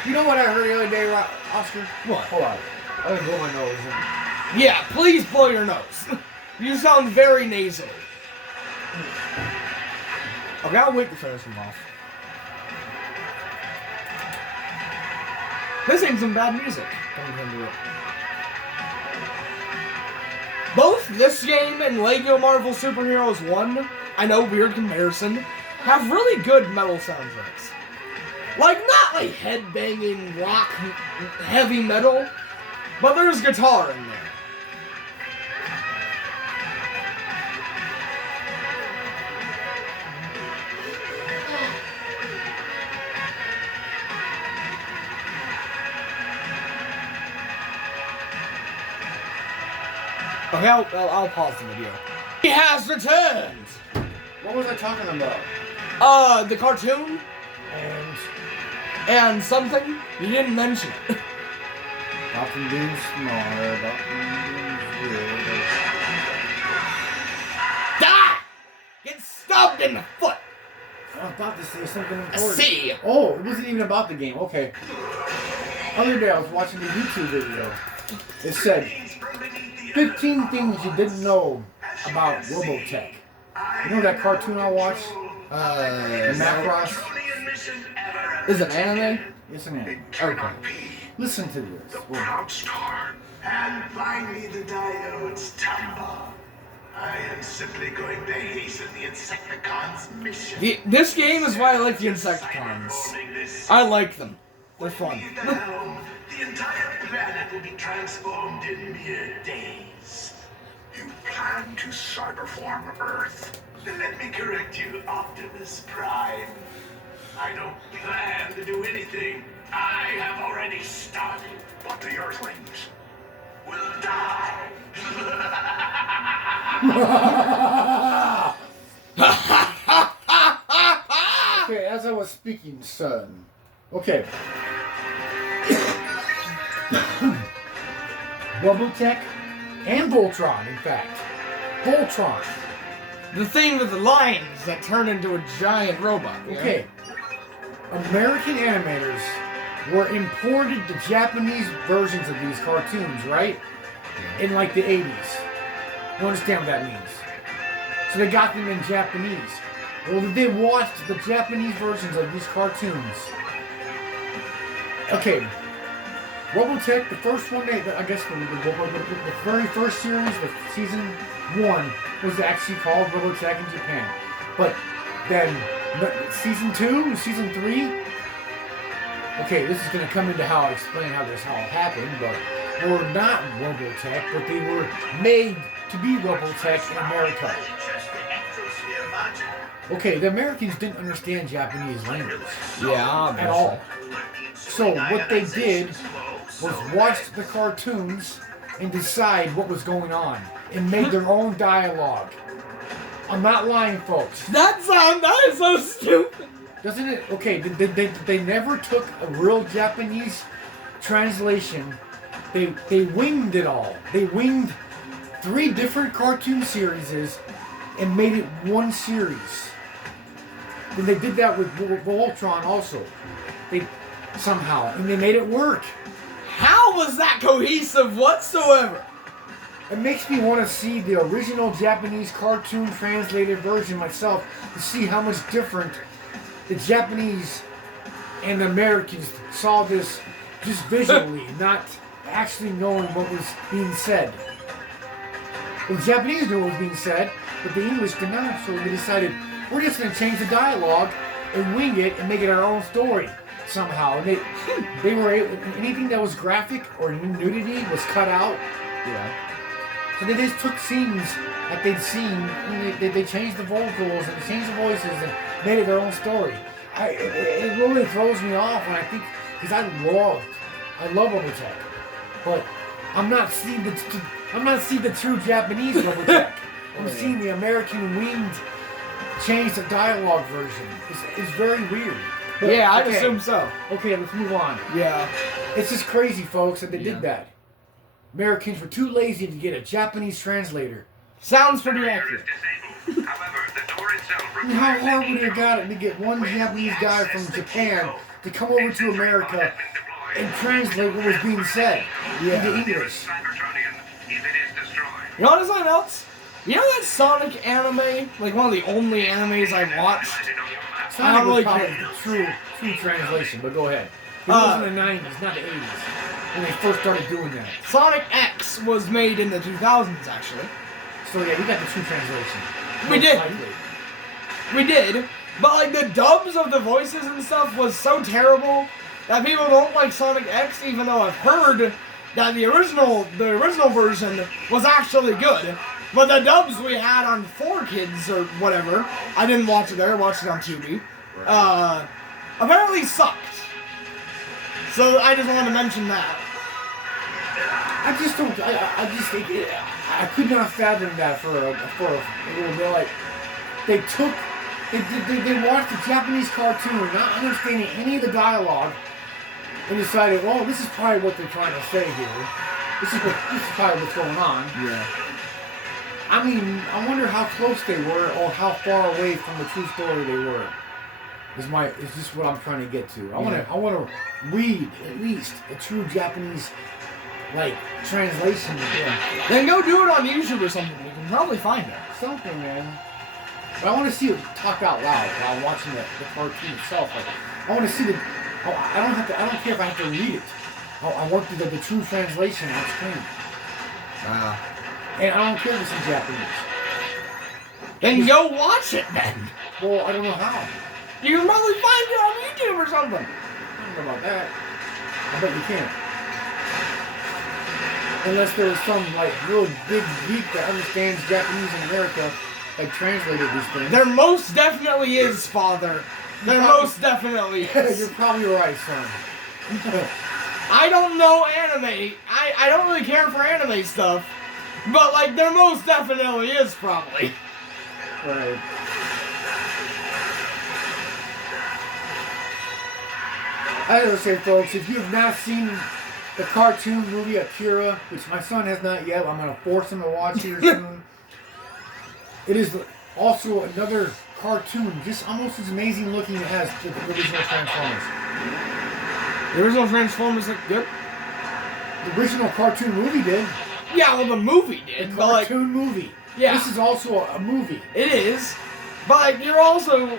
You know what I heard the other day, Oscar? What? Hold on. I'm gonna blow my nose. Yeah, please blow your nose. You sound very nasally. Okay, I'll wait to finish them off. This ain't some bad music. Coming into it. Both this game and Lego Marvel Superheroes 1, I know, weird comparison, have really good metal soundtracks. Like, not like headbanging rock heavy metal, but there's guitar in there. Okay, I'll pause the video. He has returned! What was I talking about? The cartoon? And something? You didn't mention it. About them being smaller, about them being weird. Die! Get stabbed in the foot! I was about to say something I important. see. Oh, it wasn't even about the game. Okay. Other day I was watching a YouTube video. It said 15 things you didn't know about Robotech. You know that cartoon I watched? Macross? Is it anime? It's an anime. Okay. Listen to this. The proud star. And finally the diodes tumble. I am simply going to hasten the Insecticons' mission. This game is why I like the Insecticons. I like them. They're fun. The entire planet will be transformed in mere days. You plan to cyberform Earth? Then let me correct you, Optimus Prime. I don't plan to do anything. I have already started. But the Earthlings will die. Okay, as I was speaking, son. Okay. Robotech and Voltron, in fact. Voltron. The thing with the lions that turn into a giant robot. You know? Okay. American animators were imported the Japanese versions of these cartoons, right? In like the 80s. You understand what that means? So they got them in Japanese. Well, they watched the Japanese versions of these cartoons. Okay. Robotech, the first one, I guess the very first series, the season 1, was actually called Robotech in Japan. But then, season 2, season 3, okay, this is going to come into how I explain how this all happened, but were not Robotech, but they were made to be Robotech in America. Okay, the Americans didn't understand Japanese language. Yeah, at all. So what they did was watch the cartoons and decide what was going on and made their own dialogue. I'm not lying, folks. That is so stupid. Doesn't it? Okay, they never took a real Japanese translation. They winged it all. They winged 3 different cartoon series and made it one series. Then they did that with Voltron also. They somehow, and they made it work. How was that cohesive whatsoever? It makes me want to see the original Japanese cartoon translated version myself to see how much different the Japanese and the Americans saw this just visually, not actually knowing what was being said. The Japanese knew what was being said, but the English did not, so they decided, we're just going to change the dialogue and wing it and make it our own story somehow. And they were able, anything that was graphic or nudity was cut out. Yeah. So they just took scenes that they'd seen, and they changed the vocals and they changed the voices and made it their own story. It really throws me off when I think, because I love Robotech, but I'm not seeing the true Japanese Robotech. I'm seeing the American winged change the dialogue version. It's very weird. But, Yeah, I'd okay. assume so. Okay, let's move on. Yeah. It's just crazy, folks, that they did that. Americans were too lazy to get a Japanese translator. Sounds pretty accurate. However, the door itself And how hard would it have got it to get one Japanese guy from Japan to come over to America and translate what was being said into English? Cybertronian, if it is destroyed. You know what something else? You know that Sonic anime? Like one of the only animes I've watched? Sonic really was probably care. the true translation, but go ahead. It was in the 90s, not the 80s, when they first started doing that. Sonic X was made in the 2000s, actually. So yeah, we got the true translation. We Most did. likely. We did. But like the dubs of the voices and stuff was so terrible that people don't like Sonic X, even though I've heard that the original version was actually good. But the dubs we had on 4Kids or whatever, I didn't watch it there, I watched it on Tubi, apparently sucked. So I just wanted to mention that. I just don't. I just think I could not fathom that for a little bit. Like they watched the Japanese cartoon, not understanding any of the dialogue, and decided, well, this is probably what they're trying to say here. This is probably what's going on. Yeah. I mean, I wonder how close they were, or how far away from the true story they were. Is just what I'm trying to get to. I want to read at least a true Japanese translation. Yeah. Then go do it on YouTube or something. You can probably find it. Something, man. But I want to see it talk out loud while I'm watching the cartoon itself. Like, I want to see I don't care if I have to read it. I want the true translation on screen. And I don't care if it's in Japanese. Then go watch it then. Well, I don't know how. You can probably find it on YouTube or something. I don't know about that. I bet you can't. Unless there was some real big geek that understands Japanese in America translated these things. There most definitely is, Father. There most definitely is. You're probably right, son. I don't know anime. I don't really care for anime stuff. But there most definitely is probably. Right. I gotta say, folks, if you have not seen the cartoon movie Akira, which my son has not yet, I'm gonna force him to watch here soon. It is also another cartoon, just almost as amazing looking as the original Transformers. The original Transformers look good. The original cartoon movie did. Yeah, well, the movie did. The But cartoon movie. yeah. This is also a movie. It is. But you're also...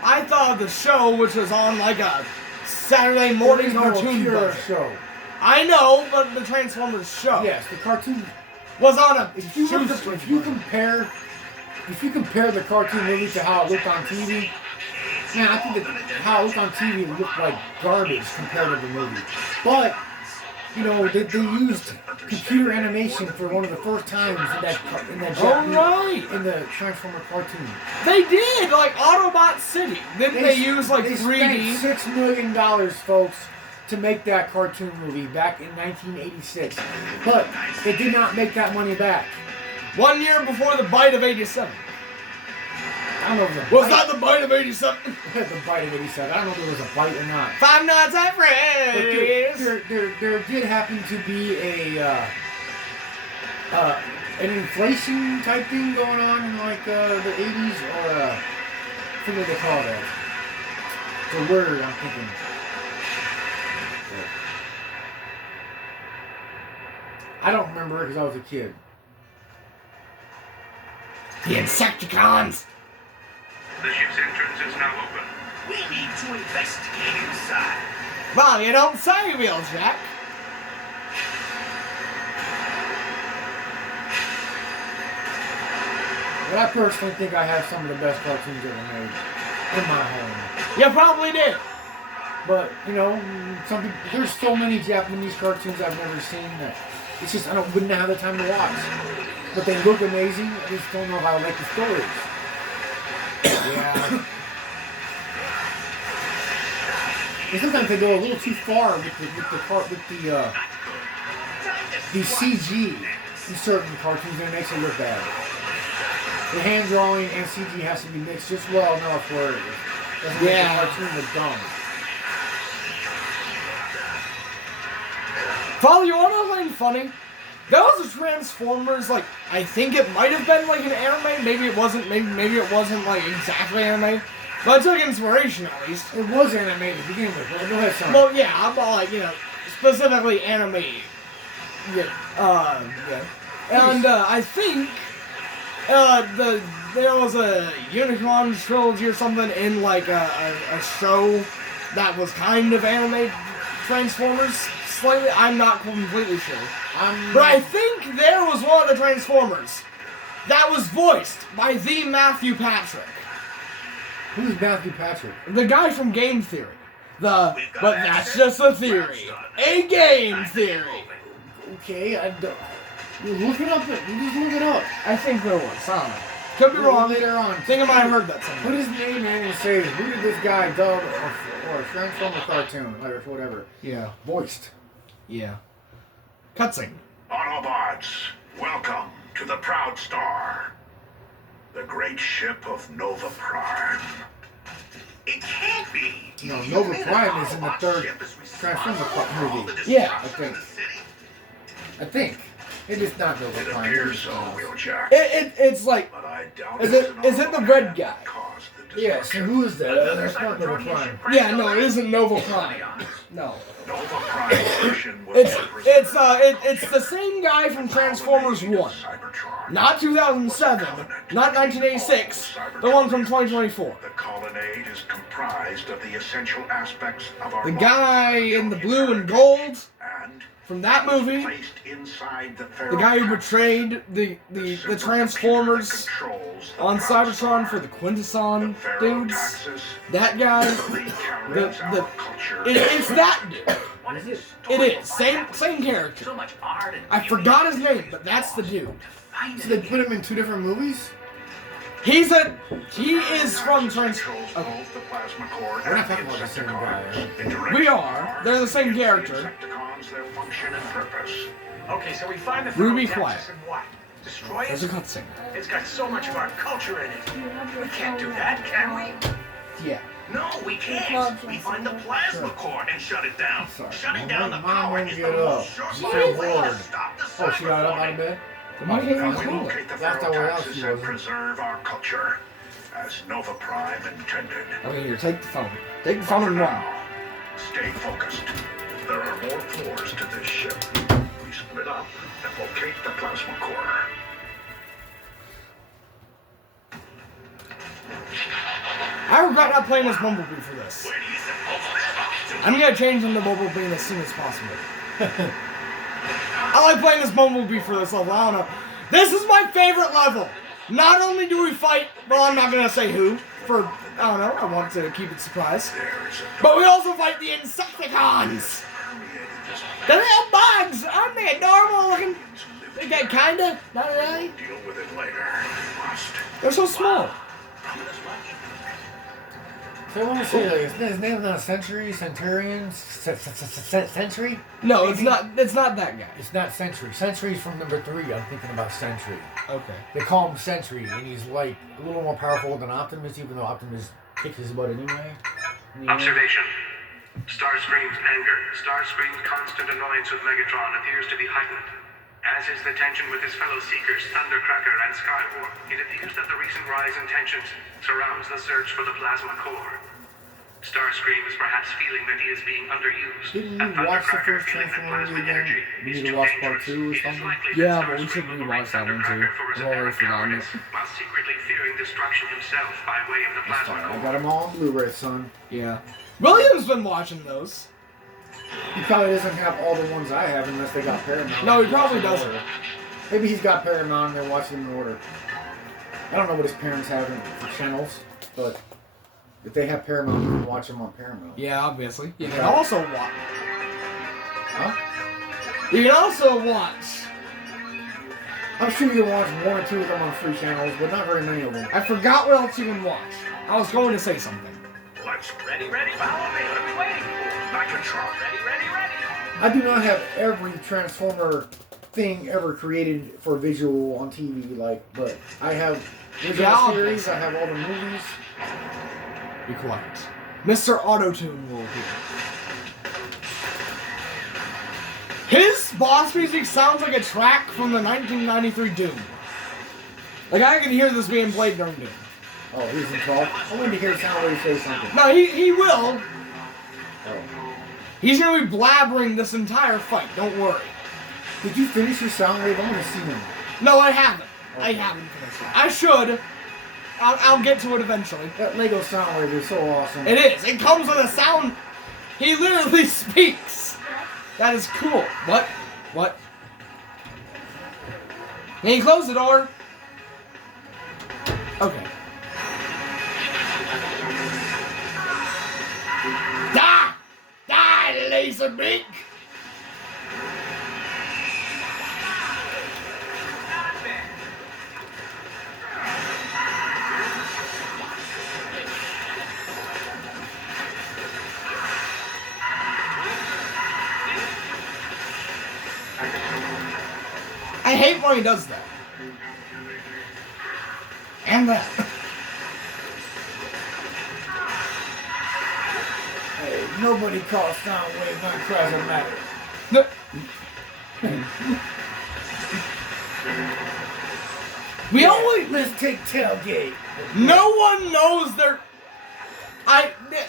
I thought of the show, which was on a Saturday morning There is no cartoon Akira budget. show. I know, but the Transformers show Yes, the cartoon. was on a If you compare the cartoon movie to how it looked on TV, man, I think that how it looked on TV looked like garbage compared to the movie. But they used computer animation for one of the first times in that in the Transformer cartoon. They did, Autobot City. Didn't they use They 3D? spent $6 million, folks, to make that cartoon movie back in 1986. But they did not make that money back. 1 year before the bite of '87. I don't know if it Was was a that the bite of 87? bite. The bite of 87. I don't know if it was a bite or not. Five Nights at But Freddy's. there did happen to be an inflation type thing going on in like the 80s, or I forget what they call that. The word I'm thinking. I don't remember it because I was a kid. The Decepticons. The ship's entrance is now open. We need to investigate inside. Well, you don't say, Wheeljack. But I personally think I have some of the best cartoons ever made in my home. You probably did. But, you know, some people, there's so many Japanese cartoons I've never seen that it's just, wouldn't have the time to watch. But they look amazing, I just don't know how I like the stories. Yeah. And sometimes they go a little too far with the CG in certain cartoons, and it makes it look bad. The hand drawing and CG has to be mixed just well enough where it doesn't make the cartoon look dumb. Father, you want to know something funny? That was a Transformers, like, I think it might have been like an anime, maybe it wasn't, maybe it wasn't like exactly anime, but it took inspiration at least. It was anime to begin with. Well, go ahead, son. Well, yeah, I'm all like, you know, specifically anime. Yeah, yeah. And, I think, there was a Unicorn trilogy or something in, like, a show that was kind of anime Transformers, slightly. I'm not completely sure. But I think there was one of the Transformers that was voiced by the Matthew Patrick. Who's Matthew Patrick? The guy from Game Theory. But that's just a theory. A game theory. Okay, you look it up. You just look it up. I think there was. I don't know. Could be wrong. Later on. I think I might have heard that somewhere. Put his name in and say, who did this guy dub or transform a cartoon or whatever? Yeah. Voiced. Yeah. Cutscene. Autobots, welcome to the Proud Star, the great ship of Nova Prime. It can't be. No, Nova Prime is in the third Transformer movie. Yeah, I think. I think. It is not Nova It Prime. appears so, Wheeljack. It's like, But I doubt is it the red guy? Yes, and who is that? That's not Nova Prime. Yeah, no, it isn't Nova Prime. No. Nova Prime version was It's the same guy from Transformers 1. Cybertron. Not 2007, not 1986, the one from 2024. The colonnade is comprised of the essential aspects of our The guy in the blue and gold and from that movie, placed inside the the guy who betrayed the Transformers on Cybertron for the Quintesson dudes, that guy, it's that dude. It is, same character. So much art and I forgot his name, but that's the dude. So they put him in two different movies? He is from controls both the plasma core We're not and talking about the same guy, Decepticons. We are. They're the same character. Decepticons, their function and purpose. Okay, so we find the Ruby Nexus quiet. and what? Destroy There's a it? cutscene. It's got so much of our culture in it. We can't do that, can we? Yeah. No, we can't. We find the plasma core and shut it down. Sorry. Shutting down the Mom power won't is the get up. most She's sure-footed way bored. to stop the Oh, she got up out of cyberforming. bed? Why can't you We call it? locate the That's the way else she ferrotaxis and wasn't. preserve our culture, as Nova Prime intended. Okay, here, take the phone. Take the phone and run. Now, stay focused. There are more floors to this ship. We split up and locate the plasma core. I regret not playing as Bumblebee for this. Where do you suppose we're I'm gonna change him to Bumblebee as soon as possible. I like playing as Bumblebee for this level, I don't know. This is my favorite level! Not only do we fight, well, I'm not gonna say who, for, I don't know, I want to keep it surprised. There is a But we also fight the Decepticons! permeated this The little bugs! Aren't they adorable looking? They get kinda, not really. Deal with it later. Must. They're so small. So I want to say, like, his name's not Century, Centurion, Century? No, Maybe? it's not that guy. It's not Century. Century's from number 3. I'm thinking about Century. Okay. They call him Century, and he's like a little more powerful than Optimus, even though Optimus kicks his butt anyway. Observation. Starscream's anger. Starscream's constant annoyance with Megatron appears to be heightened. As is the tension with his fellow Seekers, Thundercracker and Skywar. It appears that the recent rise in tensions surrounds the search for the plasma core. Starscream is perhaps feeling that he is being underused. Didn't and you watch the Thundercracker first feeling that Transformers plasma again? energy We is need too to watch part dangerous. 2 or It is something? likely Yeah, that but we Starscream should will rewatch berate that one, too. Thundercracker for his I've already apparent forgotten cowardice, it. while secretly fearing destruction himself by way of the It's plasma fine. I core. got them all on Blu-ray, son. Yeah. William's been watching those. He probably doesn't have all the ones I have unless they got Paramount. No, he probably doesn't. Maybe he's got Paramount and they're watching them in order. I don't know what his parents have for channels, but if they have Paramount, you can watch them on Paramount. Yeah, obviously. You can Okay. also watch. Huh? You can also watch. I'm sure you can watch 1 or 2 of them on free channels, but not very many of them. I forgot what else you can watch. I was going to say something. Let's ready, follow me. What are we waiting for? Megatron, ready. I do not have every Transformer thing ever created for visual on TV, but I have original Yeah, series, I have all the movies. Be quiet. Mr. Autotune will appear. His boss music sounds like a track from the 1993 Doom. Like, I can hear this being played during Doom. Oh, he's in talk. I wanted to hear Soundwave say something. No, he will. Oh. He's gonna be blabbering this entire fight, don't worry. Did you finish your Soundwave? I want to see him. No, I haven't. I Okay. haven't finished it. I should. I'll get to it eventually. That Lego Soundwave is so awesome. It is. It comes with a sound. He literally speaks. That is cool. What? What? Can you close the door? Okay. Die! Die, laser beak! I hate when he does that. And that. Hey, nobody calls Soundwave not charismatic. No. We always. Let's take Tailgate. No one knows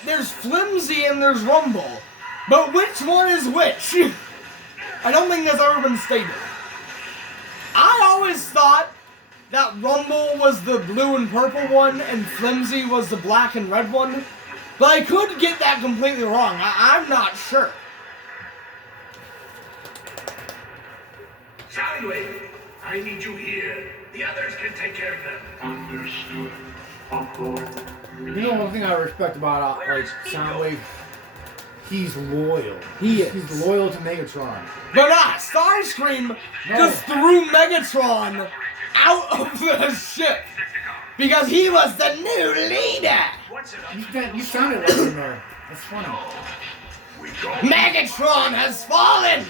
there's Flimsy and there's Rumble. But which one is which? I don't think that's ever been stated. I always thought that Rumble was the blue and purple one and Flimsy was the black and red one. But I could get that completely wrong. I'm not sure. Soundwave, I need you here. The others can take care of them. Understood. Of course. You know one thing I respect about Soundwave? He's loyal. He is. He's loyal to Megatron. But Starscream just threw Megatron out of the ship because he was the new leader. What's it up? You sounded like him there. That's funny. We go. Megatron has fallen.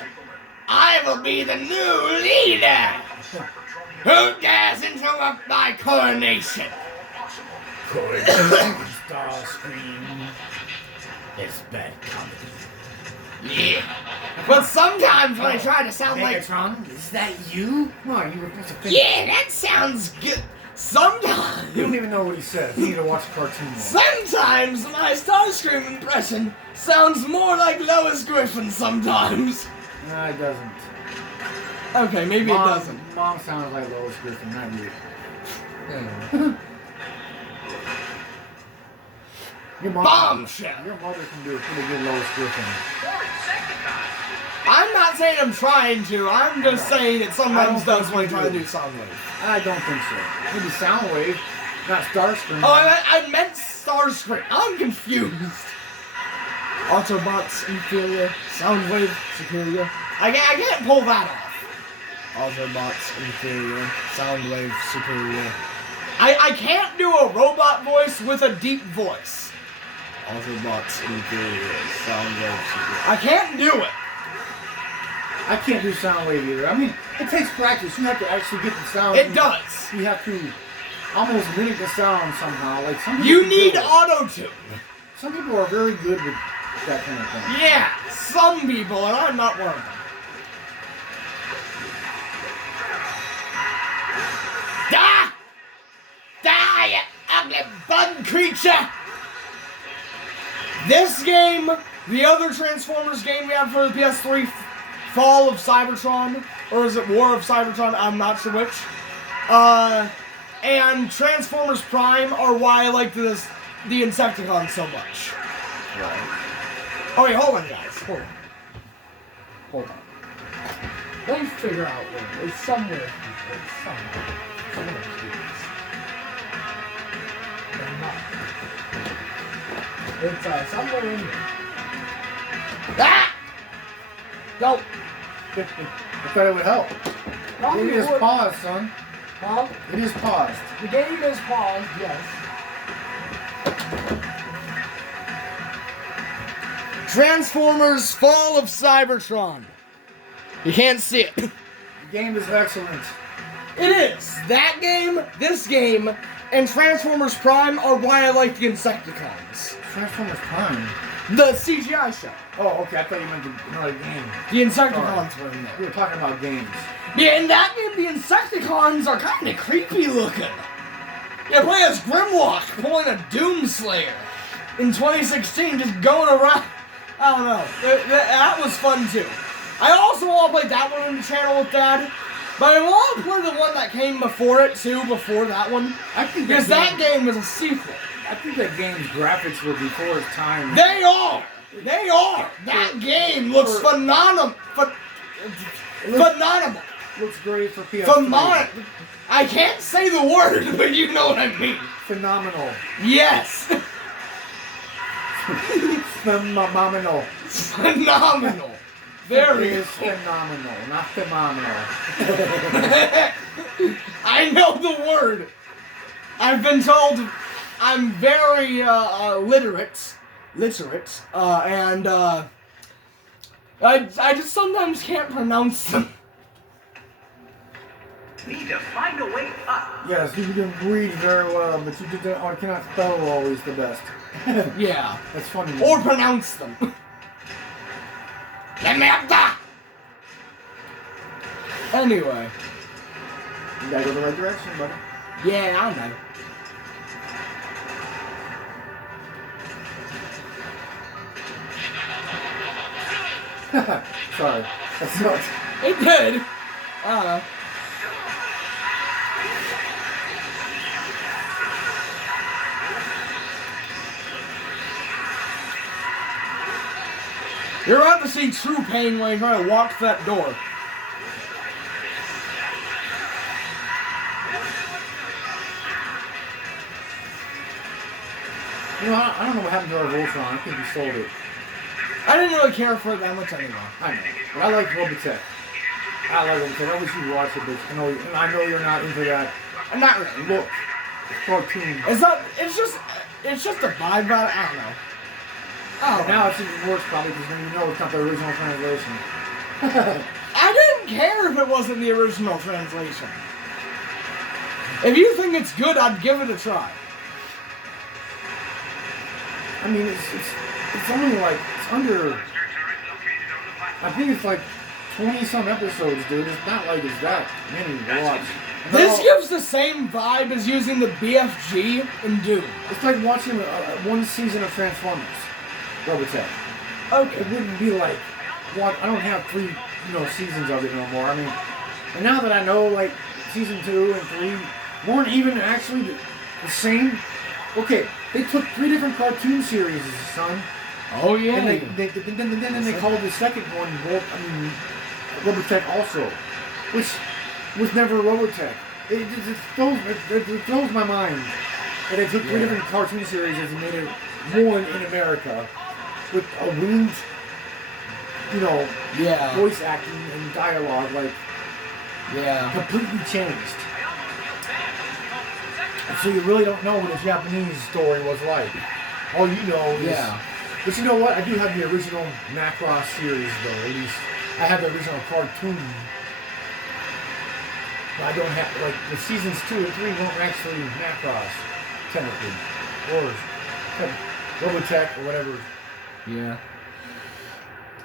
I will be the new leader. Who dares interrupt my coronation? Starscream. It's bad comedy. Yeah. But sometimes when I try to sound like... Megatron, is that you? Come on, you were supposed to finish. Yeah, that sounds good. Sometimes... You don't even know what he says. You need to watch a cartoon more. Sometimes my Starscream impression sounds more like Lois Griffin sometimes. No, it doesn't. Okay, maybe it doesn't. Mom sounds like Lois Griffin, not you. Your Bombshell. Your mother can do a pretty good Lois Griffin. I'm not saying I'm trying to. I'm just saying it sometimes does when I try to do Soundwave. I don't think so. Maybe Soundwave, not Starscream. Oh, I meant Starscream. I'm confused. Autobots inferior, Soundwave superior. I can't pull that off. Autobots inferior, Soundwave superior. I can't do a robot voice with a deep voice. Autobots Inferior, Soundwave. I can't do it! I can't do Soundwave either. I mean, it takes practice. You have to actually get the sound. It does! You have to almost mimic the sound somehow. Like some people You can need do it. auto-tune! Some people are very good with that kind of thing. Yeah! Some people, and I'm not one of them. Die! Die, you ugly bug creature! This game, the other Transformers game we have for the PS3, Fall of Cybertron, or is it War of Cybertron? I'm not sure which. And Transformers Prime are why I like the Decepticons so much. Right. Oh wait, hold on guys, hold on. Hold on. Let me figure out where. It's somewhere. It's somewhere. Somewhere here. It's somewhere in here. Ah! Go! I thought it would help. Probably It is would. paused, son. Huh? It is paused. The game is paused, yes. Transformers Fall of Cybertron. You can't see it. The game is excellent. It is. That game, this game, and Transformers Prime are why I like the Decepticons. Transformers Prime. The CGI show. Oh, okay. I thought you meant another game. The Insecticons were in We there. were talking about games. Yeah, in that game, the Insecticons are kind of creepy looking. You play as Grimlock pulling a Doomslayer in 2016, just going around. I don't know. That was fun too. I also want to play that one on the channel with Dad, but I want to play the one that came before it too, before that one. I think Because that game was a sequel. I think that game's graphics were before its time. They are! They are! That game looks phenomenal. Phenomenal. Looks great for PS3. Phenomenal. I can't say the word, but you know what I mean. Phenomenal. Yes. Phenomenal. Phenomenal. Very. It is phenomenal, not phenomenal. I know the word. I've been told I'm very literate, and I just sometimes can't pronounce them. Need to find a way up. Yes, you can read very well, but you cannot spell always the best. Yeah. That's funny. Or pronounce them. La merda! Anyway. You gotta go the right direction, buddy. Yeah, I know. Sorry. That's not. It did. I don't know. You're about to see true pain when you try to walk through that door. You know, I don't know what happened to our Voltron. I think we sold it. I didn't really care for it that much anymore. I know. But I like Robotech. I like Robotech. I wish you watched it, but I know you're not into that. I'm not really. Look. Cartoon. It's not. It's just a vibe about it. I don't know. But now it's even worse probably because you know it's not the original translation. I didn't care if it wasn't the original translation. If you think it's good, I'd give it a try. I mean, it's only like, it's under, I think it's like 20-some episodes, dude. It's not like it's that many to watch. And This gives the same vibe as using the BFG in Doom. It's like watching one season of Transformers, Robotech. Okay. It wouldn't be like, I don't have 3, seasons of it no more. I mean, and now that I know, like, season 2 and 3 weren't even actually the same. Okay, they took 3 different cartoon series, son. Oh yeah. And then they called the second one, Robotech also, which was never Robotech. It blows my mind that they took 3 different cartoon series and made it one in America with a winged, voice acting and dialogue, completely changed. So you really don't know what a Japanese story was like. All you know is... Yeah. But you know what? I do have the original Macross series, though. At least I have the original cartoon. But I don't have, like, the seasons 2 and 3 weren't actually Macross, technically. Or Robotech, or whatever. Yeah.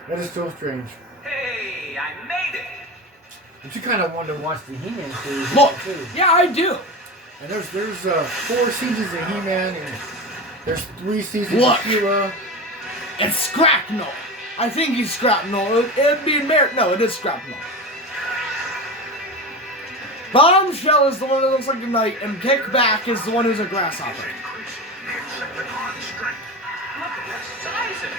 That is so strange. Hey, I made it! But you kind of wanted to watch the He-Man series, Look, too. yeah, I do. And there's 4 seasons of He-Man, and there's 3 seasons Look. of She-Ra. It's Scrapnel. I think he's Scrapnel. It'd be no, it is Scrapnel. Bombshell is the one that looks like a knight, and Kickback is the one who's a grasshopper. Increase the Decepticon strength. Look at the size of it!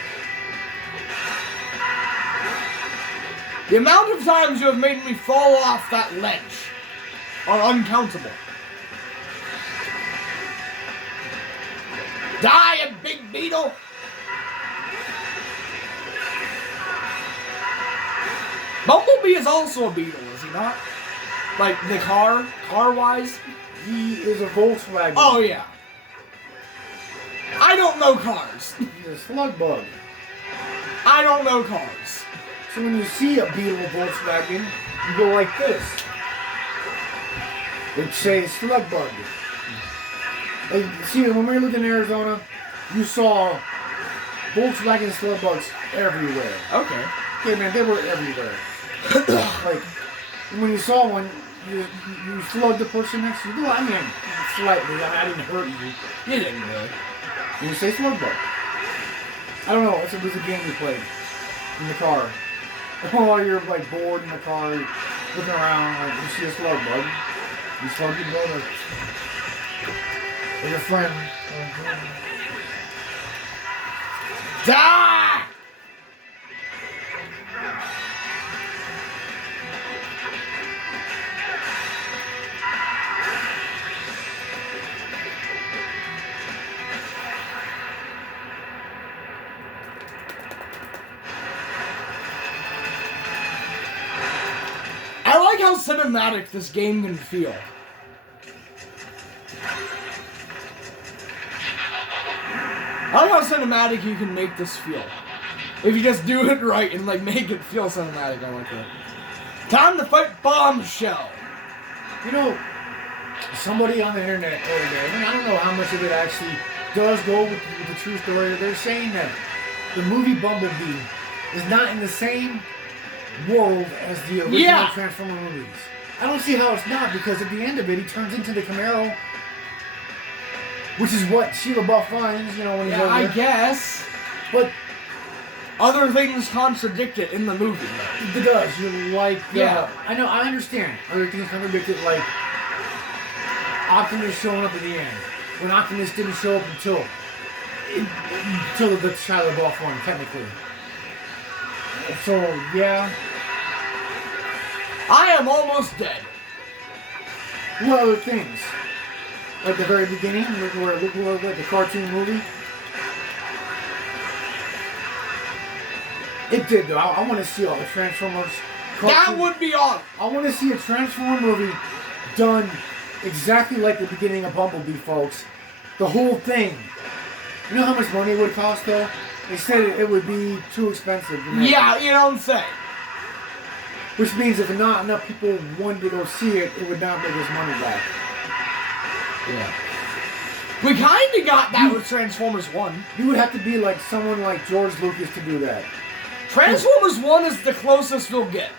The amount of times you have made me fall off that ledge are uncountable. Die, you big beetle! Bumblebee is also a beetle, is he not? Like, the car-wise? He is a Volkswagen. Oh, yeah. I don't know cars. He's a slug bug. I don't know cars. So when you see a Beetle Volkswagen, you go like this. It'd say slug bug. Like, see, when we were looking in Arizona, you saw Volkswagen slug bugs everywhere. Okay. Okay, man, they were everywhere. Like, when you saw one, you slugged the person next to you. Well, I mean, slightly. I didn't hurt you. You didn't really. You say slug bug. I don't know. It was a game we played in the car. While you're like bored in the car, looking around, like you see a slug bug, you slug your brother or your friend. Die! I like how cinematic this game can feel. I like how cinematic you can make this feel. If you just do it right and like make it feel cinematic, I like that. Time to fight Bombshell. You know, somebody on the internet the other day, and I don't know how much of it actually does go with the true story. They're saying that the movie Bumblebee is not in the same world as the original Transformer movies. I don't see how it's not, because at the end of it, he turns into the Camaro, which is what Sheila Buff finds, you know, when he's over I there. guess. But Other things contradict it in the movie, though. it does. You like, Yeah. I know, I understand. Other things contradict it, like Optimus showing up at the end, when Optimus didn't show up until the Shia LaBeouf one, technically. So yeah. I am almost dead. What other things? Like the very beginning, where the cartoon movie. It did though. I want to see all the Transformers. That would be awesome. I want to see a Transformer movie done exactly like the beginning of Bumblebee, folks. The whole thing. You know how much money it would cost though? They said it would be too expensive to make. Yeah, you don't say. Which means if not enough people wanted to go see it, it would not make us money back. Yeah. We kind of got that with Transformers 1. You would have to be like someone like George Lucas to do that. Transformers 1 is the closest we'll get.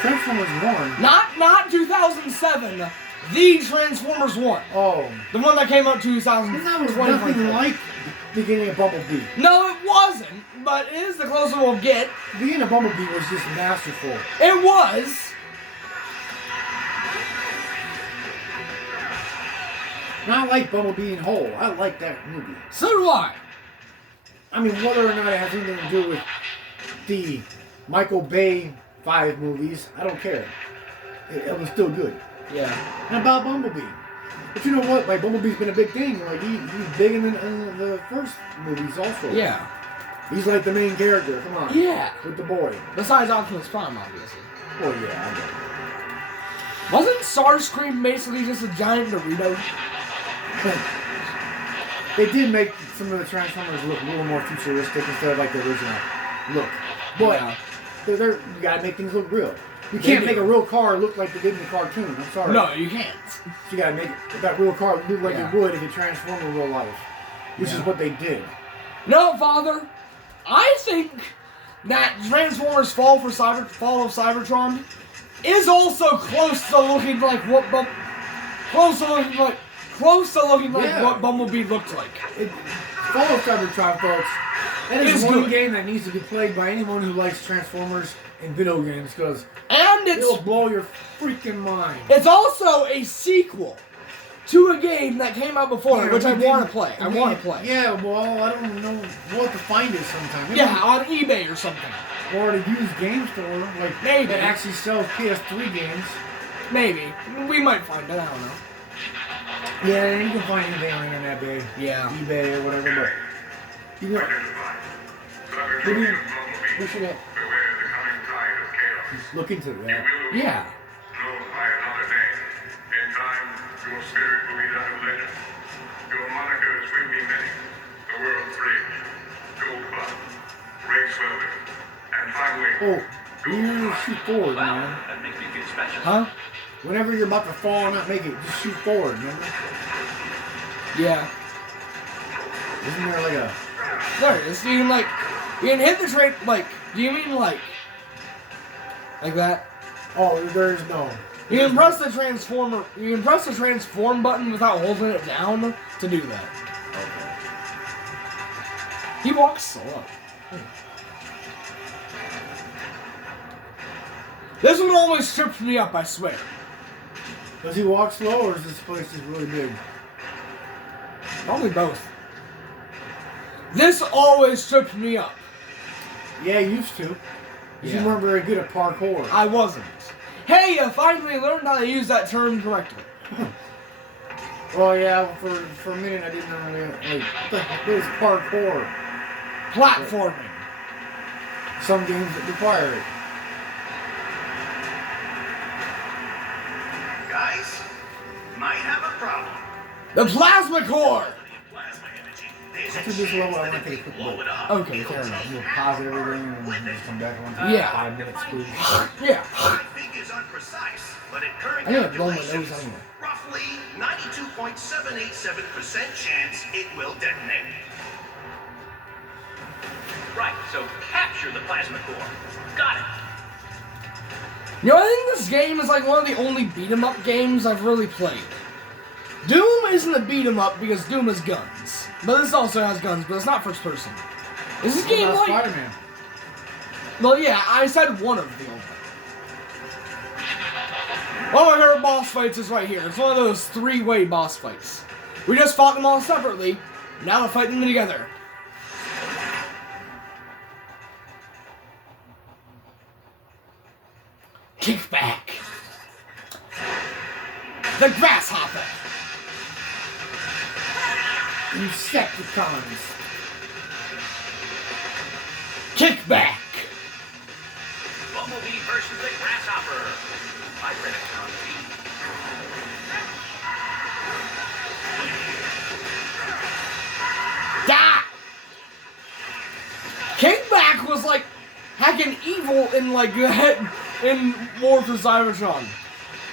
Transformers 1? Not 2007. The Transformers 1. Oh. The one that came out 2000. That was nothing like the beginning of Bumblebee. No, it wasn't. But it is the closest we'll get. The beginning of Bumblebee was just masterful. It was. And I like Bumblebee in whole. I like that movie. So do I. I mean, whether or not it has anything to do with the Michael Bay 5 movies, I don't care. It was still good. Yeah. And about Bumblebee. But you know what? Like, Bumblebee's been a big thing. Like, he's big in the first movies also. Yeah. He's like the main character. Come on. Yeah. With the boy. Besides Optimus Prime, obviously. Oh, yeah, I get it. Wasn't Starscream basically just a giant Dorito? They did make some of the Transformers look a little more futuristic instead of like the original look. But Yeah. you gotta make things look real. You can't make a real car look like they did in the cartoon. I'm sorry. No, you can't. You gotta make that real car look like Yeah. it would if it transformed in real life. Which is what they did. No, Father. I think that Transformers Fall of Cybertron is also close to looking like what what Bumblebee looked like. Fall of Cybertron, folks. That is It's one good. game that needs to be played by anyone who likes Transformers in video games because And it'll blow your freaking mind. it's also a sequel to a game that came out before, which I want to play. I want to play. Yeah, well, I don't know. We'll have to find it sometime. Yeah, on eBay or something. Or at a used game store, like Maybe. that actually sells PS3 games. Maybe. We might find it. I don't know. Yeah, you can find anything on the internet, babe. Yeah. eBay or whatever, but you know, Identified. we Cybertron should Bumblebee. Beware the coming tide of chaos. look into You that. will Yeah. known by another name. In time, your spirit will be that of legend. Your monikers will be many. The world's rage, Gold Club, Race Welding, and finally, Oh, you shoot forward, Wow, man. that makes me feel special. Huh? Whenever you're about to fall and not make it, just shoot forward, remember? Yeah. Isn't there like a... There it is. You can hit the train, do you mean like that? Oh, there's no... You can press the transform button without holding it down to do that. He walks slow. This one always trips me up, I swear. Does he walk slow or is this place just really big? Probably both. This always tripped me up. Yeah, you used to. 'Cause Yeah. you weren't very good at parkour. I wasn't. Hey, I finally learned how to use that term correctly. Well, yeah, for a minute I didn't really... Like, what is parkour? Platforming. Some games that require it. Guys, might have a problem. The plasma core! Plasma energy. There's After a this level, I chance want that to if take a we quick blow break. it up, Okay, fair enough. We'll pause everything and just come back one time. Yeah. 5 minutes, please. Yeah. my figures are precise, but at current I need to blow my calculations, nose anyway. roughly 92.787% chance it will detonate. Right, so capture the plasma core. Got it. You know, I think this game is like one of the only beat 'em up games I've really played. Doom isn't a beat 'em up because Doom has guns. But this also has guns, but it's not first person. Is this game like... Spider-Man? Well, yeah, I said one of the only. One of my favorite boss fights is right here. It's one of those 3-way boss fights. We just fought them all separately. Now we're fighting them together. Kick back. The grasshopper. Decepticons. Kick back. Bumblebee versus the grasshopper. I read it on Die. Kickback was like hacking evil in like in War for Cybertron.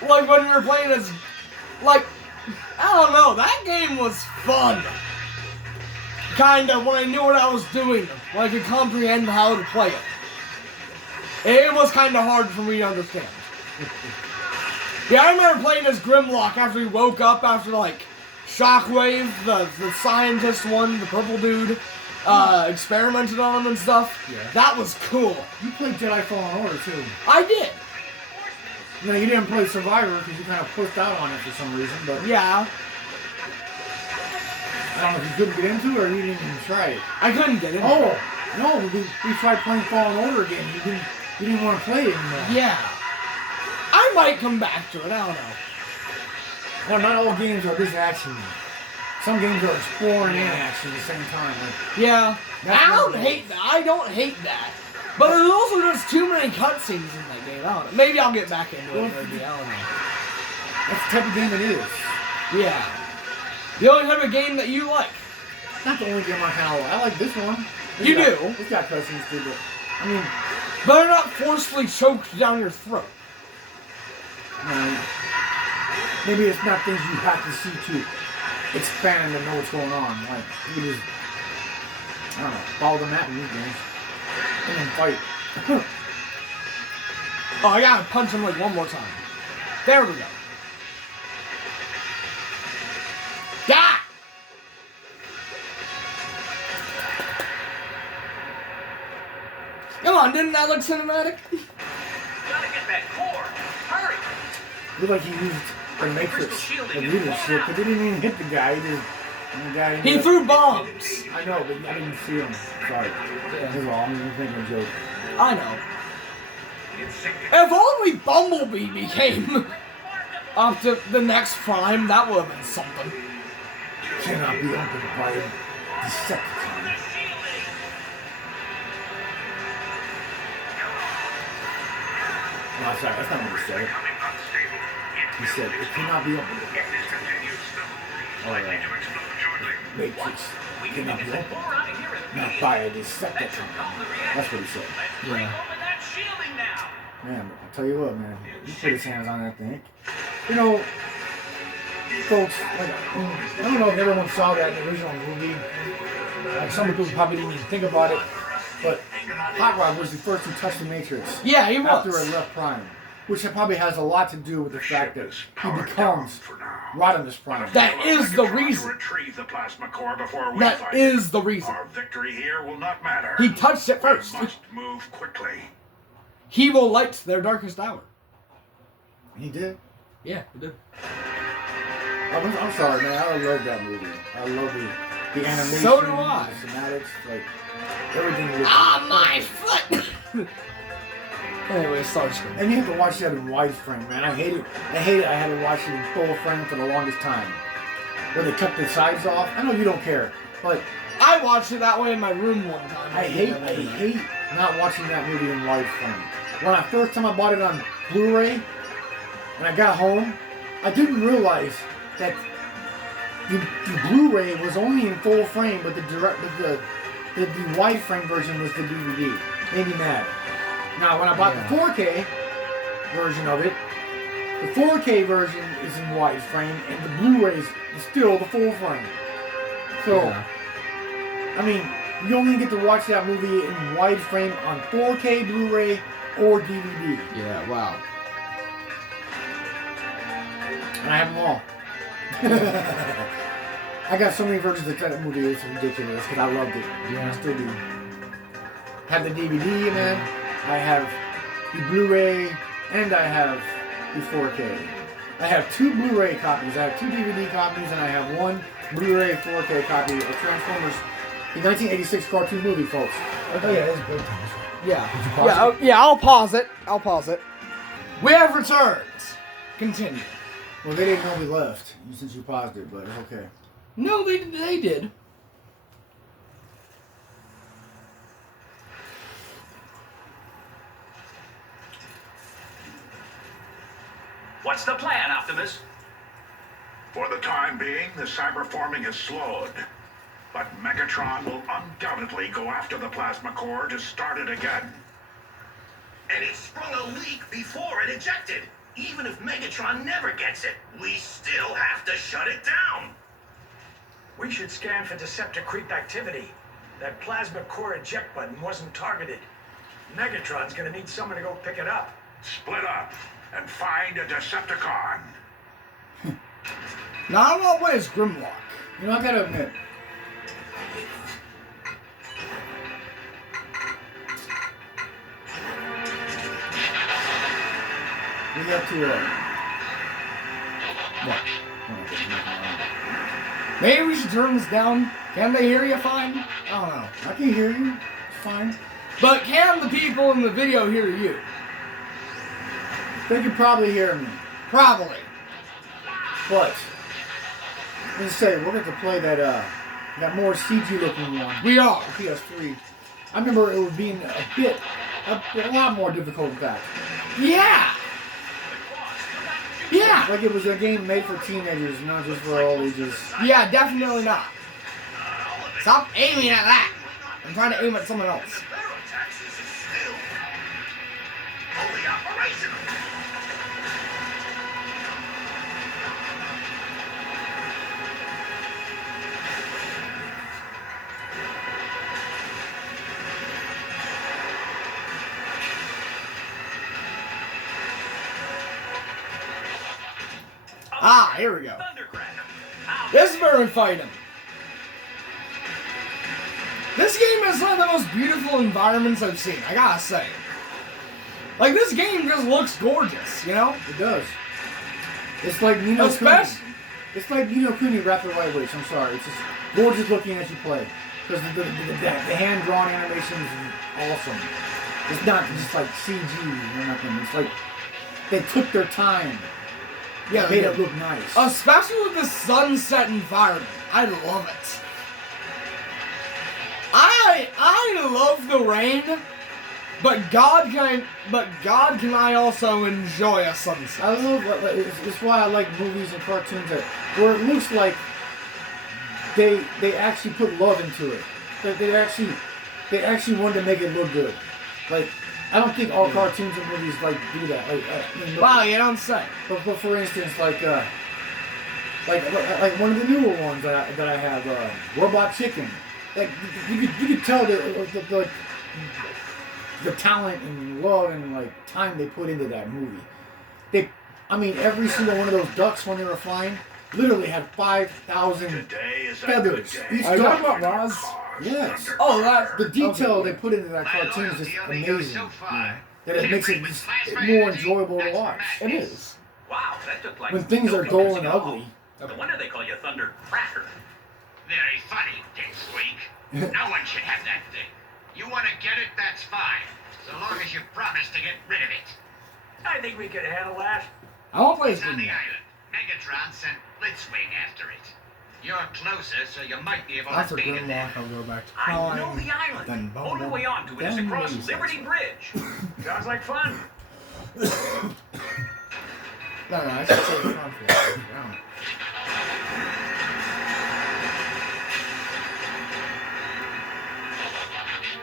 Like when we were playing as like I don't know, that game was fun. Kinda when I knew what I was doing, when I could comprehend how to play it. It was kinda hard for me to understand. Yeah, I remember playing as Grimlock after he woke up after like Shockwave, the scientist one, the purple dude, experimented on him and stuff. Yeah. That was cool. You played Jedi Fallen Order too. I did. No, you didn't play Survivor because you kind of pushed out on it for some reason, but Yeah, I don't know if you couldn't get into it or you didn't even try it. I couldn't get it. Oh, no, we tried playing Fallen Order again. You didn't want to play it anymore. Yeah. I might come back to it, I don't know. Well, not all games are this action. Some games are exploring and action at the same time. Like, Yeah. That's I don't what it hate that. I don't hate that. But there's also just too many cutscenes in that game. I don't know. Maybe I'll get back into it. Maybe. I don't know. that's the type of game it is. Yeah. The only type of game that you like. not the only game I kind of like. I like this one. You do? It's got cutscenes too, but I mean, But they're not forcefully choked down your throat. maybe it's not things you have to see to expand and know what's going on. Like you just, I don't know, follow the map in these games and then fight. Oh, I gotta punch him like one more time. There we go. Die! Come on, didn't that look cinematic? Gotta get that core. Hurry! Looked like he used the Matrix of leadership, but they didn't even hit the guy. He threw bombs. I know, but I didn't see him. Sorry. That's all. I'm just thinking a joke. I know. If only Bumblebee became up to the next prime, that would have been something. Cannot be opened by Decepticons. No, sorry, that's not what he said. He said it cannot be opened. Oh, yeah. Matrix cannot be opened. Not by a Decepticon. That's what he said. Yeah. Man, I'll tell you what, man. He put his hands on that thing. You know, folks, like, I don't know if everyone saw that in the original movie. Like, some people probably didn't even think about it. But Hot Rod was the first who touched the Matrix. Yeah, he was. After it left Prime. Which probably has a lot to do with the fact that he becomes Rodimus Prime. That is the reason. Retrieve the plasma core before we That fight. is the reason. Our victory here will not matter. He touched it first. We must move quickly. He will light their darkest hour. He did? Yeah, he did. I'm sorry, man. I love that movie. I love the animation. So do I. The cinematics, like, everything. Was My foot! Anyway, Starscream. And you have to watch that in widescreen, man. I hate it. I had to watch it in full frame for the longest time. Where they cut the sides off. I know you don't care, but I watched it that way in my room one time. I hate not watching that movie in widescreen. When I first time I bought it on Blu-ray, and I got home, I didn't realize that the Blu-ray was only in full frame, but the wide frame version was the DVD. Made me mad. Now, when I bought the 4K version of it, the 4K version is in widescreen, and the Blu-ray is still the full frame. So, I mean, you only get to watch that movie in widescreen on 4K Blu-ray or DVD. Yeah, wow. And I have them all. I got so many versions of that movie, it's ridiculous, because I loved it. Yeah, I still do. Have the DVD, man. I have the Blu-ray, and I have the 4K. I have 2 Blu-ray copies, I have 2 DVD copies, and I have 1 Blu-ray 4K copy of Transformers, the 1986 cartoon movie, folks. Oh yeah, that's good. Yeah, I'll pause it. We have returned. Continue. Well, they didn't know we left, since you paused it, but it's okay. No, they did. What's the plan, Optimus? For the time being, the cyberforming has slowed. But Megatron will undoubtedly go after the plasma core to start it again. And it sprung a leak before it ejected. Even if Megatron never gets it, we still have to shut it down. We should scan for Decepticreep activity. That plasma core eject button wasn't targeted. Megatron's gonna need someone to go pick it up. Split up and find a Decepticon. Now, in what way is Grimlock? You know, I gotta admit, we got to, What? Maybe we should turn this down. Can they hear you fine? I don't know. I can hear you. It's fine. But can the people in the video hear you? They can probably hear me. Probably. But, let's say, we're going to play that more CG looking one. We are. PS3. I remember it was being a lot more difficult in fact. Yeah. Yeah. Like it was a game made for teenagers, not just for all ages. Yeah, definitely not. All of Stop aiming at that! I'm trying to aim at someone else. The Barotaxis is still fully operational. Ah, here we go. Thundercracker. This is where we fight him. This game is one of the most beautiful environments I've seen, I gotta say. Like, this game just looks gorgeous, you know? It does. It's like Nino Kuni. Especially- It's like Nino Kuni wrapped the right way. I'm sorry. It's just gorgeous looking as you play. Because the hand-drawn animation is awesome. It's not just like CG or nothing. It's like they took their time. Yeah, Made it look nice. Especially with the sunset environment. I love it. I love the rain, but God can I also enjoy a sunset. I love it's why I like movies and cartoons that where it looks like they actually put love into it. That they actually wanted to make it look good. Like I don't think all cartoons and movies like do that. Wow, you don't say. But for instance, like one of the newer ones that I have, Robot Chicken. Like you could tell the talent and love and like time they put into that movie. Every single one of those ducks when they were flying literally had 5,000 Today is a feathers. good day. Each Are you talking duck. about Roz? Yes. Oh, that. The detail okay. they put into that My cartoon is loyalty just only goes amazing. so far. That it makes it Different with just plasma more energy, enjoyable to that's watch. It is. Wow, that took like When things no are dull convincing and at all. ugly. No wonder they call you Thunder Cracker. Very funny, Dick Squeak. No one should have that thing. You want to get it, that's fine. So long as you promise to get rid of it. I think we can handle that. I won't play this It's on game. the island. Megatron sent Blitzwing after it. You're closer, so you might be able After to beat it there. Grimlock, I'll go back to I know crime. the island. Then Only way onto it is then across laser. Liberty Bridge. Sounds like fun. No, I should say conflict. Wow.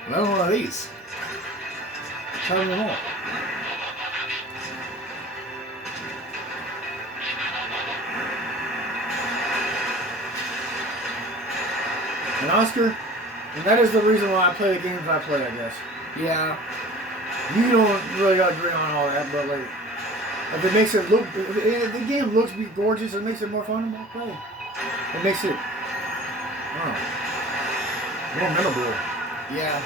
Another one of these. Tell me more. And Oscar, and that is the reason why I play the games I play, I guess. Yeah. You don't really agree on all that, but like, if it makes it look, if the game looks gorgeous, it makes it more fun to play. It makes it, more memorable. Yeah.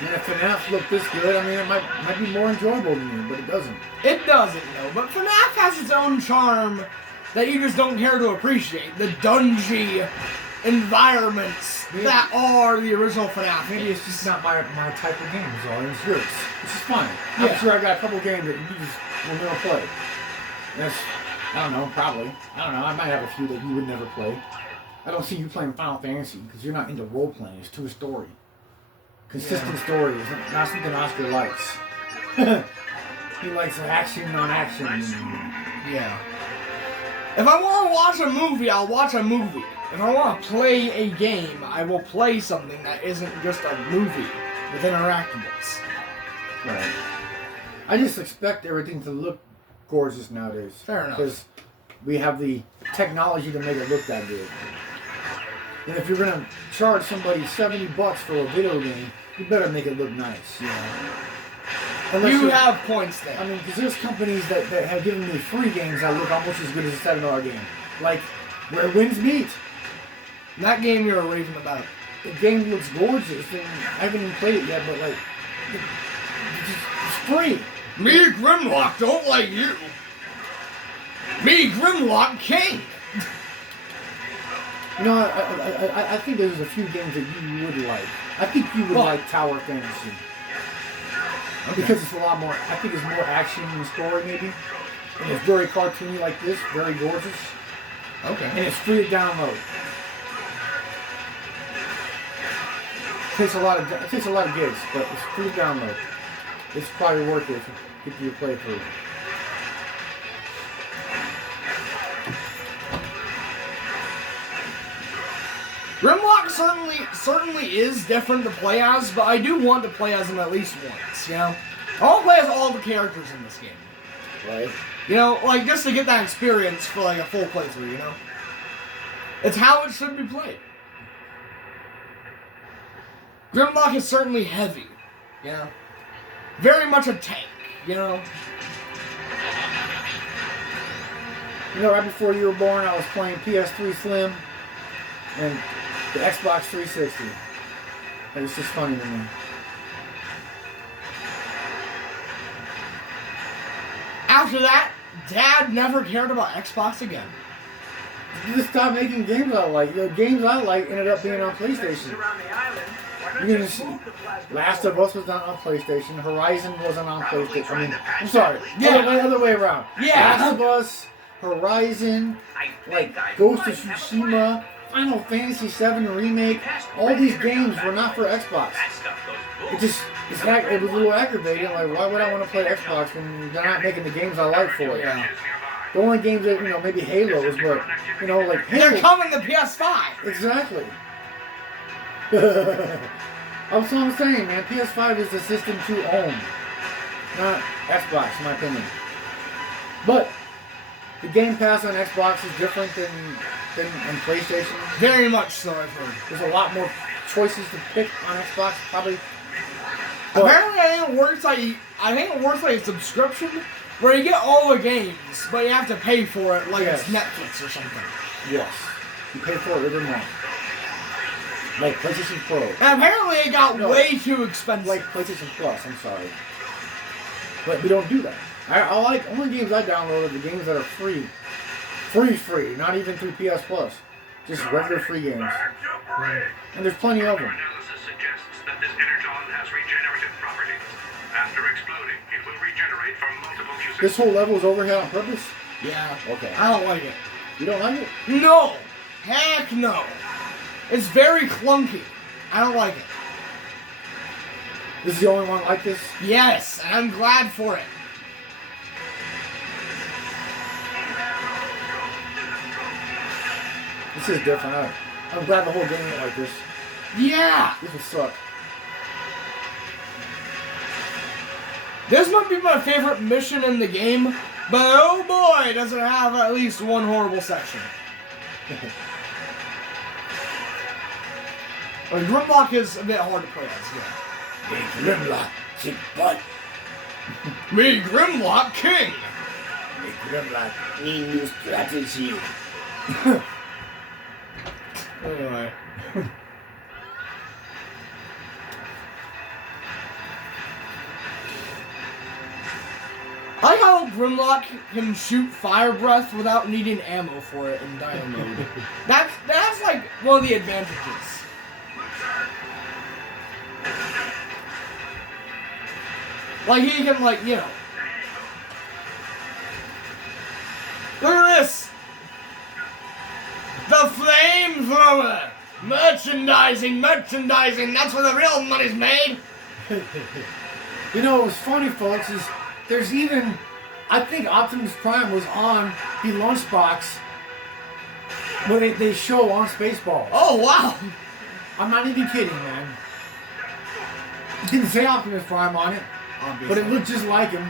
And if FNAF looked this good, I mean, it might be more enjoyable to me, but it doesn't. It doesn't, though. But FNAF has its own charm that you just don't care to appreciate. The dungy environments that are the original FNAF. Maybe it's just not my type of game, is all. It's yours. Which is fine. Yeah. I'm sure I got a couple games that you just will never play. That's, I don't know, probably. I don't know, I might have a few that you would never play. I don't see you playing Final Fantasy because you're not into role playing. It's too story. Consistent story is not something Oscar likes. He likes action on action. Yeah. If I want to watch a movie, I'll watch a movie. If I want to play a game, I will play something that isn't just a movie with interactables. Right. I just expect everything to look gorgeous nowadays. Fair enough. Because we have the technology to make it look that good. And if you're gonna charge somebody $70 for a video game, you better make it look nice. Yeah. Unless You you're- have points there. I mean, because there's companies that have given me free games that look almost as good as a $7 game. Like, Where Winds Meet. That game you're raving about. The game looks gorgeous, and I haven't even played it yet, but like, it's free. Me, Grimlock, don't like you. Me, Grimlock, king. You know, I think there's a few games that you would like. I think you would What? like Tower Fantasy. Okay. Because it's a lot more, I think it's more action in the story maybe. And it's very cartoony like this, very gorgeous. Okay. And it's free to download. It takes a lot of gigs, but it's free to download. It's probably worth it if you get to your playthrough. Grimlock certainly is different to play as, but I do want to play as him at least once, you know? I want to play as all the characters in this game. Right. You know, like, just to get that experience for, like, a full playthrough, you know? It's how it should be played. Grimlock is certainly heavy, you know? Very much a tank, you know? You know, right before you were born, I was playing PS3 Slim and the Xbox 360. It was just funny to me. After that, Dad never cared about Xbox again. You just stopped making games I like. You know, games I like ended up being on PlayStation. Around the island, why not You can just see, move the plasma Last of core? Us was not on PlayStation. Horizon wasn't on Probably PlayStation. I trying mean, to patch I'm sorry. that leak. Yeah. Other way around. Yeah. Last of Us, Horizon, I like think I Ghost of might have a Tsushima, plan. Final Fantasy VII Remake. All these games were not for Xbox. That stuff goes It just, it was a little aggravating. Like, why would I want to play Xbox when they're not making the games I like for it? Yeah. The only games that, you know, maybe Halo's, but, you know, like They're Halo. coming to PS5! Exactly. That's what I'm saying, man. PS5 is the system to own, not Xbox, in my opinion. But the Game Pass on Xbox is different than on PlayStation. Very much so, I've heard. There's a lot more choices to pick on Xbox, probably. But Apparently, I think it works like a subscription where you get all the games, but you have to pay for it like it's Yes. Netflix or something. yes, you pay for it every month. Like PlayStation Pro, And apparently, it got No. way too expensive. like PlayStation Plus. I'm sorry, but we don't do that. I like only games I download are the games that are free, not even through PS Plus, just regular free games. Back to break. And there's plenty of Further them. analysis suggests that this energon has regenerative properties. After exploding, it will regenerate for multiple uses. This whole level is overhead on purpose. yeah. Okay. I don't like it. You don't like it? No! Heck no! It's very clunky. I don't like it. This is the only one like this. Yes, and I'm glad for it. This is different. I'm glad the whole game ain't like this. Yeah! This would suck. This might be my favorite mission in the game, but oh boy, does it have at least one horrible section. Grimlock is a bit hard to play as, yeah. Hey, Grimlock, kick butt. Me, Grimlock King! Hey, Grimlock, need new strategy. Anyway. I like how Grimlock can shoot fire breath without needing ammo for it in Dino mode. That's like one of the advantages. Like he can like, you know. Look at this! The flamethrower! Merchandising, that's where the real money's made! You know what was funny, folks, is there's even, I think Optimus Prime was on the lunchbox when they show on Spaceballs. Oh, wow! I'm not even kidding, man. It didn't say Optimus Prime on it, but it looked just like him.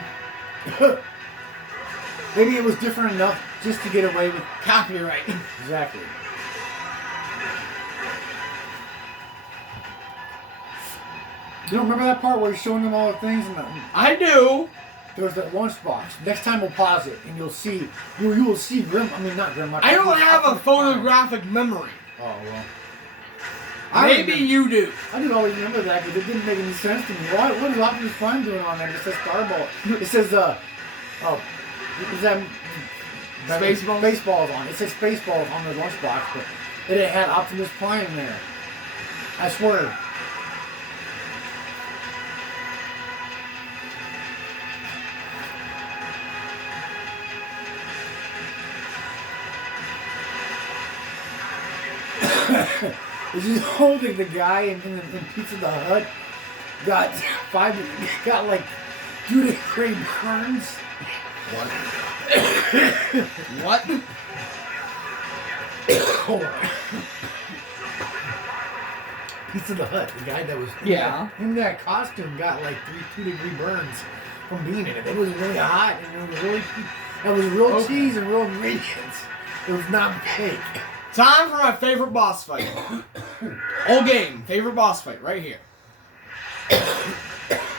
Maybe it was different enough just to get away with Copyright. exactly. You don't remember that part where he's showing them all the things? And I do. there was that lunchbox. Next time we'll pause it and you'll see. You will see Grim. I mean, not Grim. I don't have a photographic memory. Oh well. Maybe you do. I didn't always remember that because it didn't make any sense to me. What is Optimus Prime doing on that? It says Starball. It says is that Spaceballs? Spaceballs on. It says Spaceballs on the lunchbox, but it had Optimus Prime there. I swear. Is he holding the guy in Pizza the Hut? Got like due to cream burns. What? What? Hold on. Pizza the Hut, the guy that was Yeah. in that costume got like 2-degree burns from being in it. It was really hot and it was really real cheese and real ingredients. It was not fake. Time for my favorite boss fight. Whole game, favorite boss fight, right here.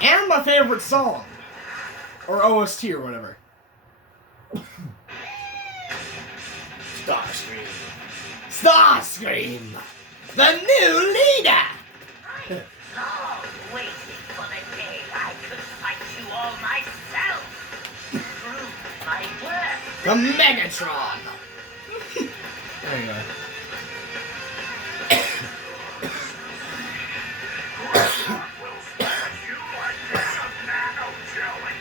And my favorite song. Or OST or whatever. Starscream. Starscream! The new leader! Long waiting for the day I could fight you all myself. Prove my worth. The Megatron! There you go. Will smash you like this of nano jelly.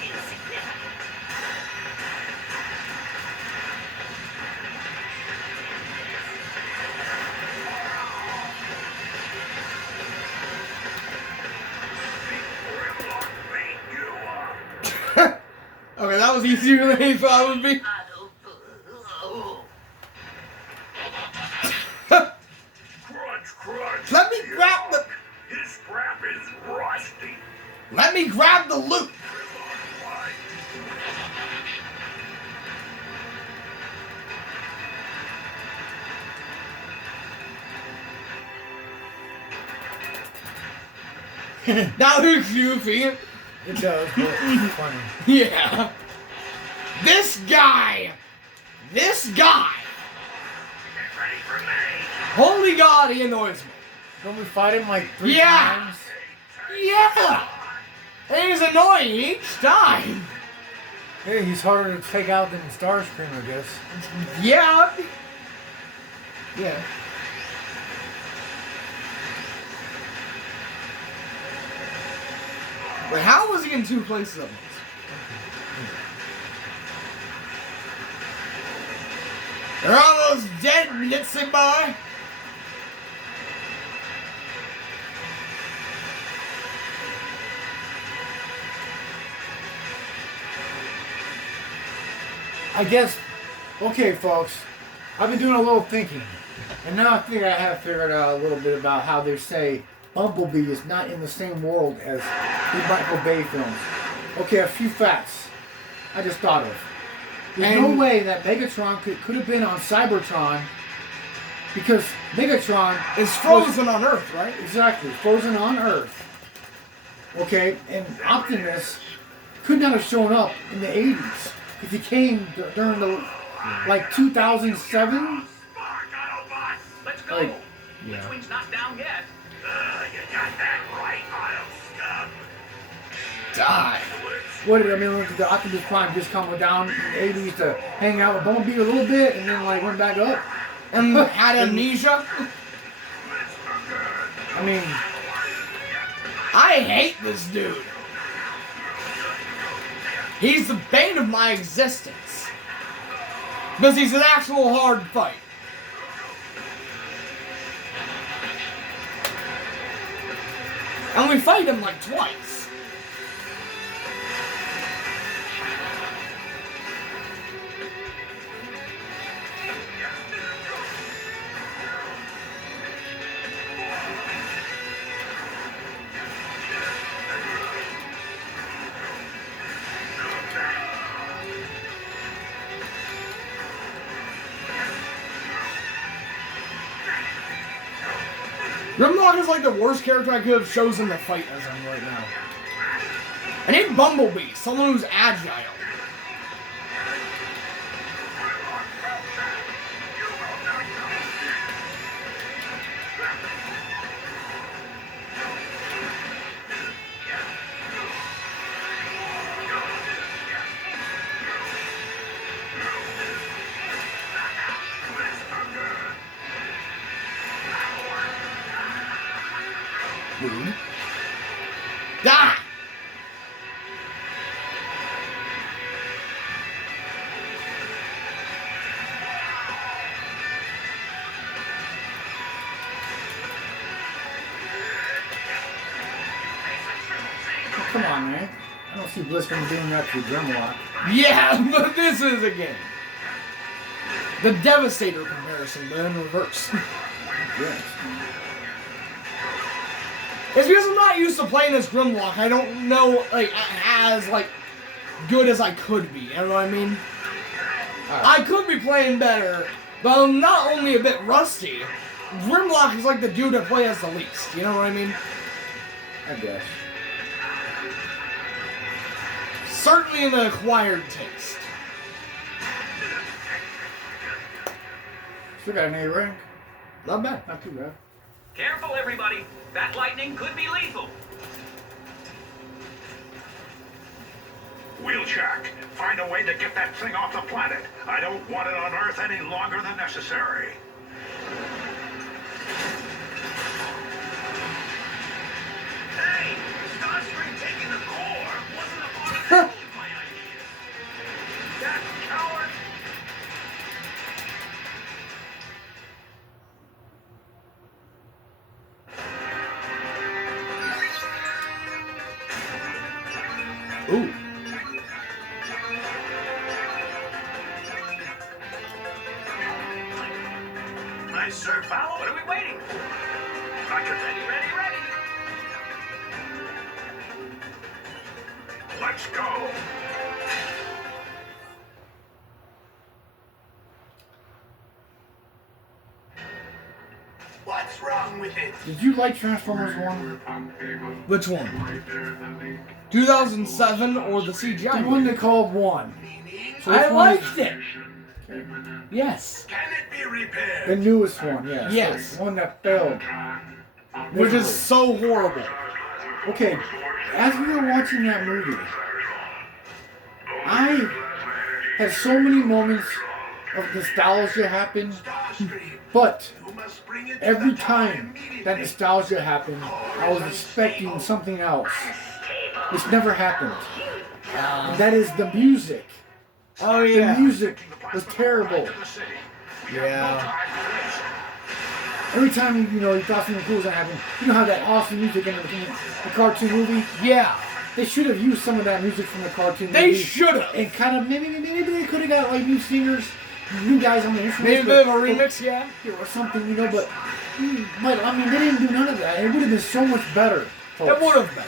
Insignificant. Okay, that was easier than he thought it would be. Crunch, crunch. Let me grab the... His scrap is rusty. Let me grab the loot! That looks goofy. It does, but it's funny. Yeah. This guy! Get ready for me. Holy God, he annoys me. Don't we fight him like 3 Yeah. times? Yeah! And he's annoying each time. Hey, he's harder to take out than Starscream, I guess. Yeah. Yeah. Wait, how was he in 2 places at once? They're almost dead, Mitzi boy. I guess, okay, folks, I've been doing a little thinking, and now I think I have figured out a little bit about how they say Bumblebee is not in the same world as the Michael Bay films. Okay, a few facts I just thought of. There's no way that Megatron could have been on Cybertron, because Megatron It's frozen on Earth, right? exactly, frozen on Earth. Okay, and Optimus could not have shown up in the 80s. If he came during the, like, 2007? Let's go. Like, The twin's not down yet. You got that right, I'll Die. what did I mean? The Optimus Prime just come down in the 80s to hang out with Bumblebee a little bit and then, like, went back up? And had amnesia? I mean, I hate this dude. He's the bane of my existence. Because he's an actual hard fight. And we fight him like twice. Grimlock is like the worst character I could have chosen to fight as him right now. I need Bumblebee, someone who's agile. Rude. Die! come on, man. I don't see Blitzman doing that to Grimlock. Yeah, but this is a game. The Devastator comparison, but in reverse. Yes. It's because I'm not used to playing as Grimlock. I don't know, like, as, like, good as I could be. You know what I mean? Right. I could be playing better, but I'm not only a bit rusty. Grimlock is like the dude I play as the least. You know what I mean? I guess. Certainly an acquired taste. Still got an A rank. Not bad. Not too bad. Careful, everybody. That lightning could be lethal. Wheeljack, find a way to get that thing off the planet. I don't want it on Earth any longer than necessary. Hey, Starscream taking the core wasn't a part of any of my ideas. That coward. Ooh. Nice, sir. Follow. What are we waiting for? Roger, Ready, ready, ready. Let's go. What's wrong with it? Did you like Transformers 1? Which one? 2007 or the CGI? The one they called 1. So I which one is- liked it. Yes. Can it be repaired? The newest one, yes. Yes. The one that failed. Which is so horrible. Okay, as we were watching that movie, I had so many moments of nostalgia happen, but You must bring it to every the tower time immediately. that nostalgia happened, I was expecting something else. Which never happened. And that is the music. Oh The yeah. music was terrible. Yeah. Every time you thought something cool was gonna happen, you know how that awesome music in the cartoon movie? Yeah. They should have used some of that music from the cartoon They movie. should have. And kind of maybe they could have got like new singers, new guys on the instruments. Maybe a bit of a remix, yeah. or something, but I mean they didn't do none of that. It would have been so much better. It would have been.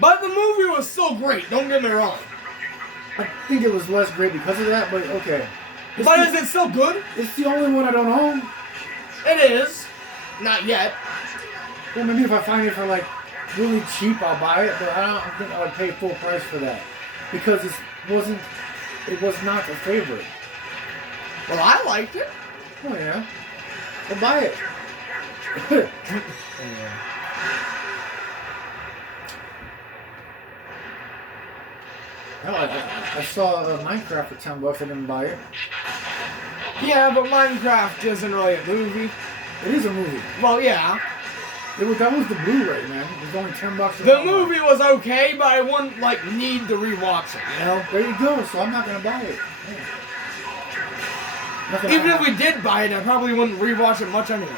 But the movie was still great, don't get me wrong. I think it was less great because of that, but okay. But is it still good? It's the only one I don't own. It is. Not yet. Well, maybe if I find it for like really cheap, I'll buy it. But I don't think I would pay full price for that because it was not a favorite. Well, I liked it. Oh yeah, I'll buy it. Hell, I saw Minecraft for $10. I didn't buy it. Yeah, but Minecraft isn't really a movie. It is a movie. Well, yeah. That was the Blu-ray, man. It was only $10. The movie was okay, but I wouldn't, need to rewatch it, you know? There you go. So I'm not gonna buy it. Yeah. Even if we did buy it, I probably wouldn't rewatch it much anyway.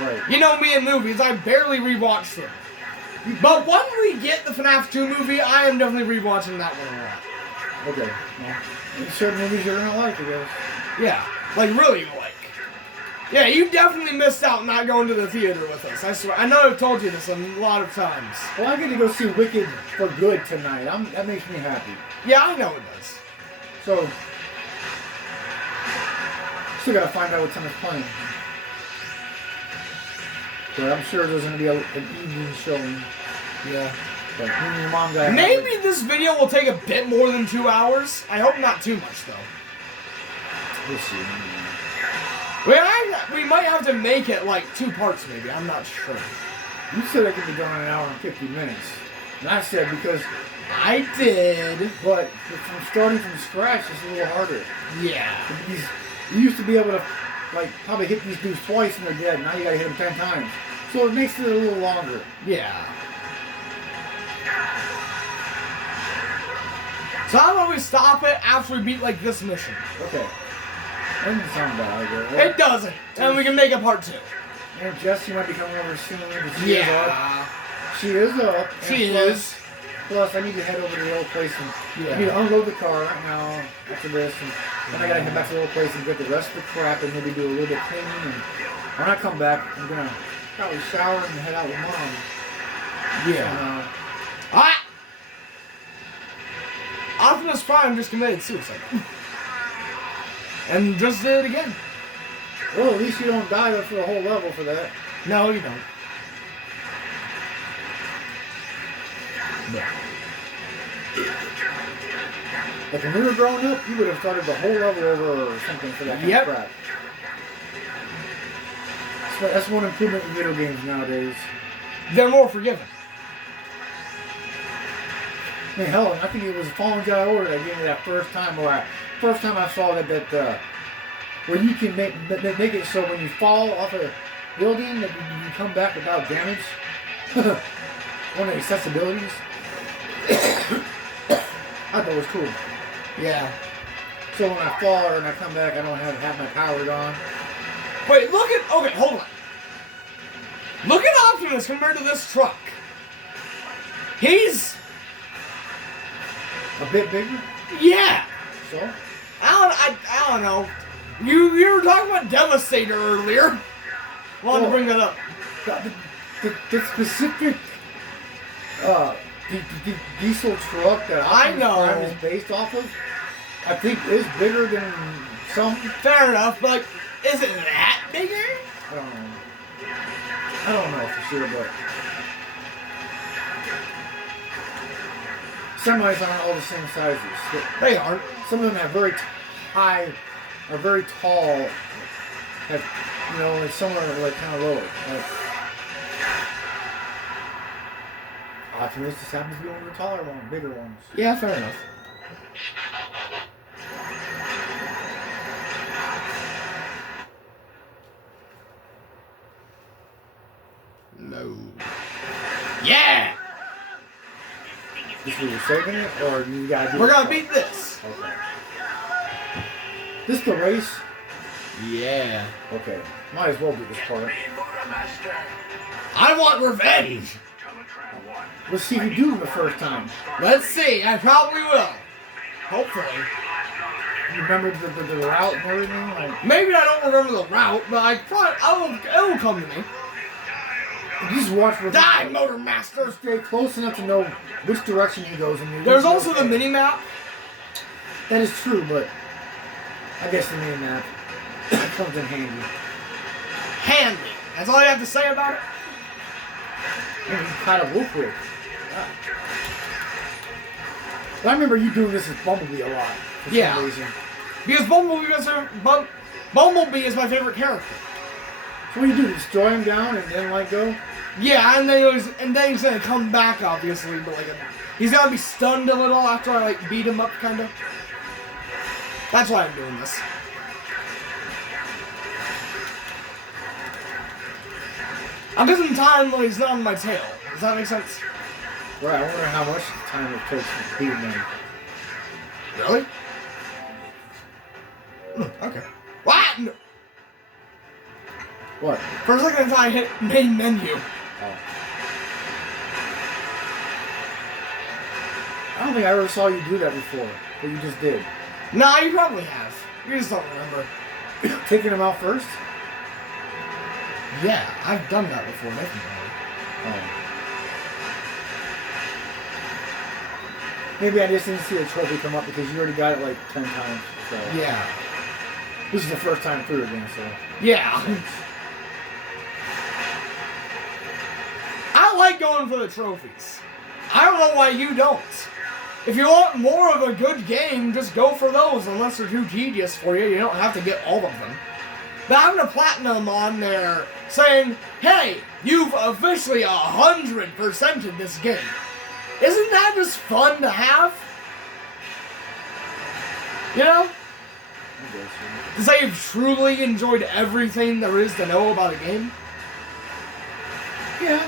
Right. You know me in movies, I barely rewatch them. But when we get the FNAF 2 movie, I am definitely rewatching that one a lot. Okay. Well, there's certain movies you're gonna like, I guess. Yeah, really like. Yeah, you definitely missed out not going to the theater with us. I swear. I know I've told you this a lot of times. Well, I get to go see Wicked for good tonight. That makes me happy. Yeah, I know it does. So, still gotta find out what time it's playing. But I'm sure there's gonna be an evening showing. Yeah. But me and your mom gotta Maybe this video will take a bit more than 2 hours. I hope not too much, though. We'll see. We might have to make it 2 parts, maybe. I'm not sure. You said it could be done in an hour and 50 minutes. And I said because I did. But from starting from scratch, it's a little harder. Yeah. You used to be able to, probably hit these dudes twice and they're dead. Now you gotta hit them 10 times. So it makes it a little longer. Yeah. So how about we stop it after we beat, this mission? Okay. That doesn't sound bad, I guess. It doesn't. And we can make a part 2. And Jessie might be coming over soon. She is up. She is. And plus, Plus, I need to head over to the old place and I need to unload the car right now after this, and then I gotta head back to the old place and get the rest of the crap and maybe do a little bit of cleaning. And when I come back, I'm gonna probably shower and head out with Mom. Yeah. Optimus Prime just committed suicide. And just did it again. Well, at least you don't die for the whole level for that. No, you don't. Like when we were growing up, you would have started the whole level over or something for that kind of crap. So that's one improvement in video games nowadays. They're more forgiving. I mean, hell, I think it was Fallen Jedi Order that gave me that first time I saw that where you can make it so when you fall off a building that you come back without damage. One of the accessibilities. I thought it was cool. Yeah. So when I fall and I come back, I don't have half my power gone. Wait, look at... Okay, hold on. Look at Optimus compared to this truck. He's... a bit bigger? Yeah. So? I don't know. You were talking about Devastator earlier. Wanted to bring that up. The specific the diesel truck that I know Prime is based off of, I think is bigger than some. Fair enough, but like, is it that bigger? I don't know for sure, but semis aren't all the same sizes. They aren't. Some of them have very high, are very tall. Have, you know, like some are like kind of lower. Like, Optimus just happens to be one of the taller ones, bigger ones. Yeah, fair enough. No. Yeah! This is saving it, or you gotta do We're gonna beat this. Okay. This the race? Yeah. Okay. Might as well do this part. I want revenge! Let's see if you do it the first time. Let's see, I probably will. Hopefully. You remember the route and everything? Like, maybe I don't remember the route, but it will come to me. You just watch where Die, Motor Master! Stay close enough to know which direction he goes in. There's also the mini-map. That is true, but I guess the mini-map comes in handy. Handy. That's all you have to say about it? And you kind of look quick. But I remember you doing this as Bumblebee a lot. For some reason. Because Bumblebee is my favorite character. So what do you do? Destroy him down and then let go? Yeah, and then he's gonna come back, obviously, but like he's gonna be stunned a little after I like beat him up, kind of. That's why I'm doing this. I'm giving time when he's not on my tail. Does that make sense? Right, I wonder how much time it takes to beat him. Really? Okay. What? No. What? For a second, I thought I hit main menu. Oh. I don't think I ever saw you do that before, but you just did. Nah, you probably have. You just don't remember. Taking him out first? Yeah, I've done that before, definitely. Oh. Maybe I just didn't see a trophy come up because you already got it like 10 times. So. Yeah. This is the first time through again, so. Yeah. I like going for the trophies. I don't know why you don't. If you want more of a good game, just go for those, unless they're too tedious for you. You don't have to get all of them. But having a platinum on there saying, hey, you've officially 100%ed this game. Isn't that just fun to have? You know? To say you've truly enjoyed everything there is to know about a game? Yeah.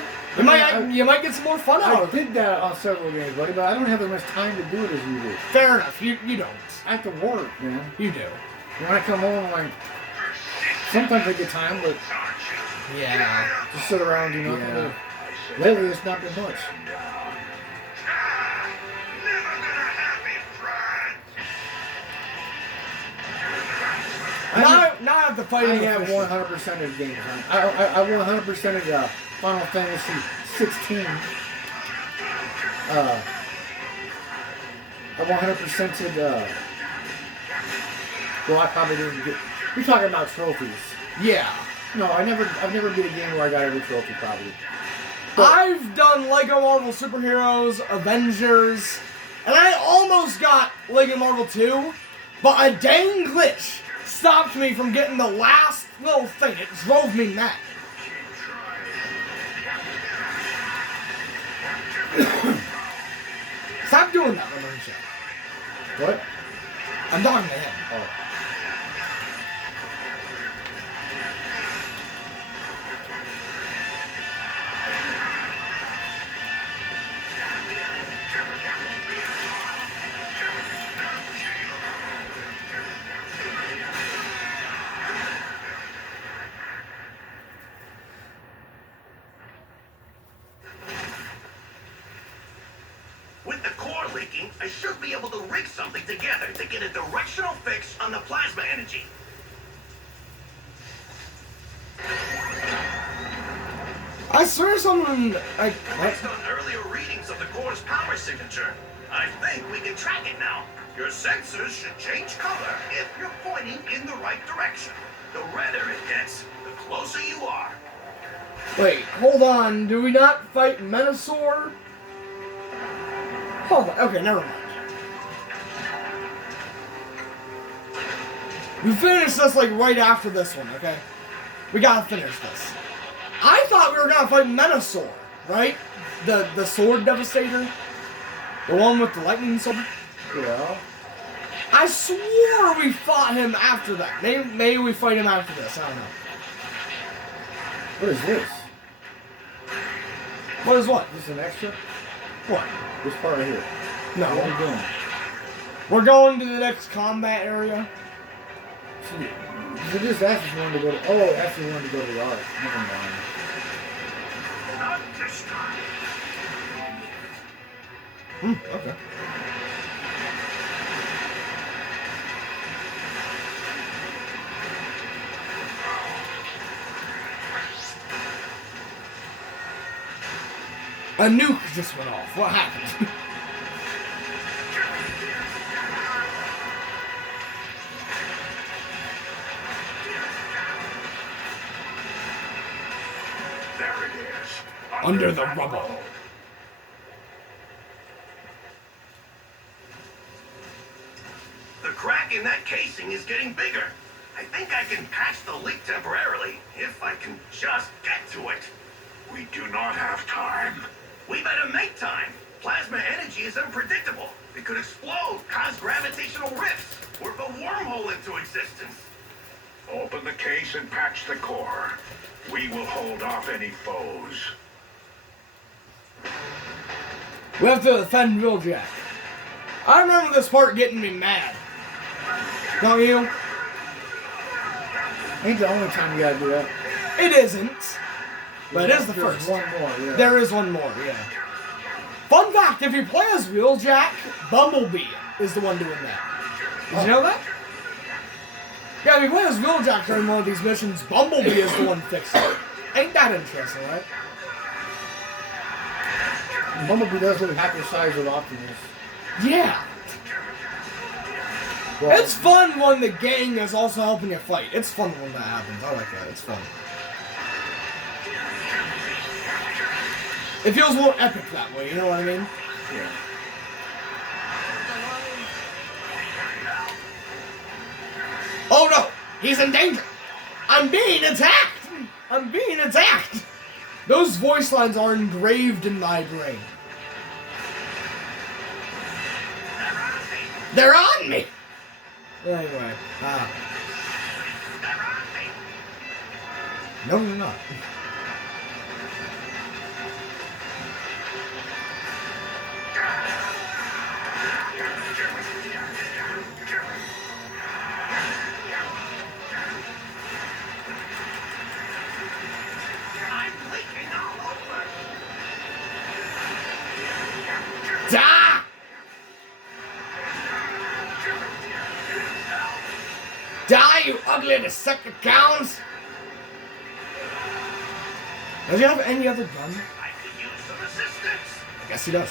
You might get some more fun out of it. I did that on several games, buddy, but I don't have as much time to do it as you do. Fair enough. You don't. I have to work, man. You do. When I come home, like, sometimes I get time, but yeah, just sit around, do nothing. Yeah. Lately, it's not been much. Now I have to fight I him. have officially. 100% of games. I 100% of the Final Fantasy 16. I 100%ed. Well, I probably didn't get. You're talking about trophies. Yeah. No, I've never beat a game where I got every trophy probably. I've done Lego Marvel Superheroes, Avengers, and I almost got Lego Marvel 2, but a dang glitch stopped me from getting the last little thing. It drove me mad. Stop doing that, Mauricio. What? I'm talking to him. Oh. With the core leaking, I should be able to rig something together to get a directional fix on the plasma energy. I swear someone like Based on earlier readings of the core's power signature, I think we can track it now. Your sensors should change color if you're pointing in the right direction. The redder it gets, the closer you are. Wait, hold on. Do we not fight Menosaur? Hold on. Okay, never mind. We finished this like right after this one, okay? We gotta finish this. I thought we were gonna fight Menosaur, right? The sword devastator? The one with the lightning sword? Yeah. I swore we fought him after that. Maybe we fight him after this. I don't know. What is this? What is what? Is this an extra? What? This part right here. No. What are we doing? We're going to the next combat area. See, so this actually wanted to go to. Oh, actually wanted to go to the art. Never mind. Not this time. Okay. A nuke just went off. What happened? There it is. Under the rubble. The crack in that casing is getting bigger. I think I can patch the leak temporarily, if I can just get to it. We do not have time. We better make time. Plasma energy is unpredictable. It could explode, cause gravitational rifts, warp a wormhole into existence. Open the case and patch the core. We will hold off any foes. We have to defend Wheeljack. I remember this part getting me mad. Don't you? Ain't the only time you gotta do that. It isn't. But it is the There's first. one more, yeah. There is one more, yeah. Fun fact, if you play as Wheeljack, Bumblebee is the one doing that. Did you know that? Yeah, if you play as Wheeljack during one of these missions, Bumblebee is the one fixing it. Ain't that interesting, right? Bumblebee does look half the size of Optimus. Yeah. Well, It's fun when the gang is also helping you fight. It's fun when that happens. I like that. It's fun. It feels more epic that way, you know what I mean? yeah. Oh no! He's in danger! I'm being attacked! I'm being attacked! Those voice lines are engraved in my brain. They're on me! Anyway, no, they're not. I'm leaking all over. Die! Die! Die, you ugly Decepticons! Does he have any other gun? I could use some assistance. I guess he does.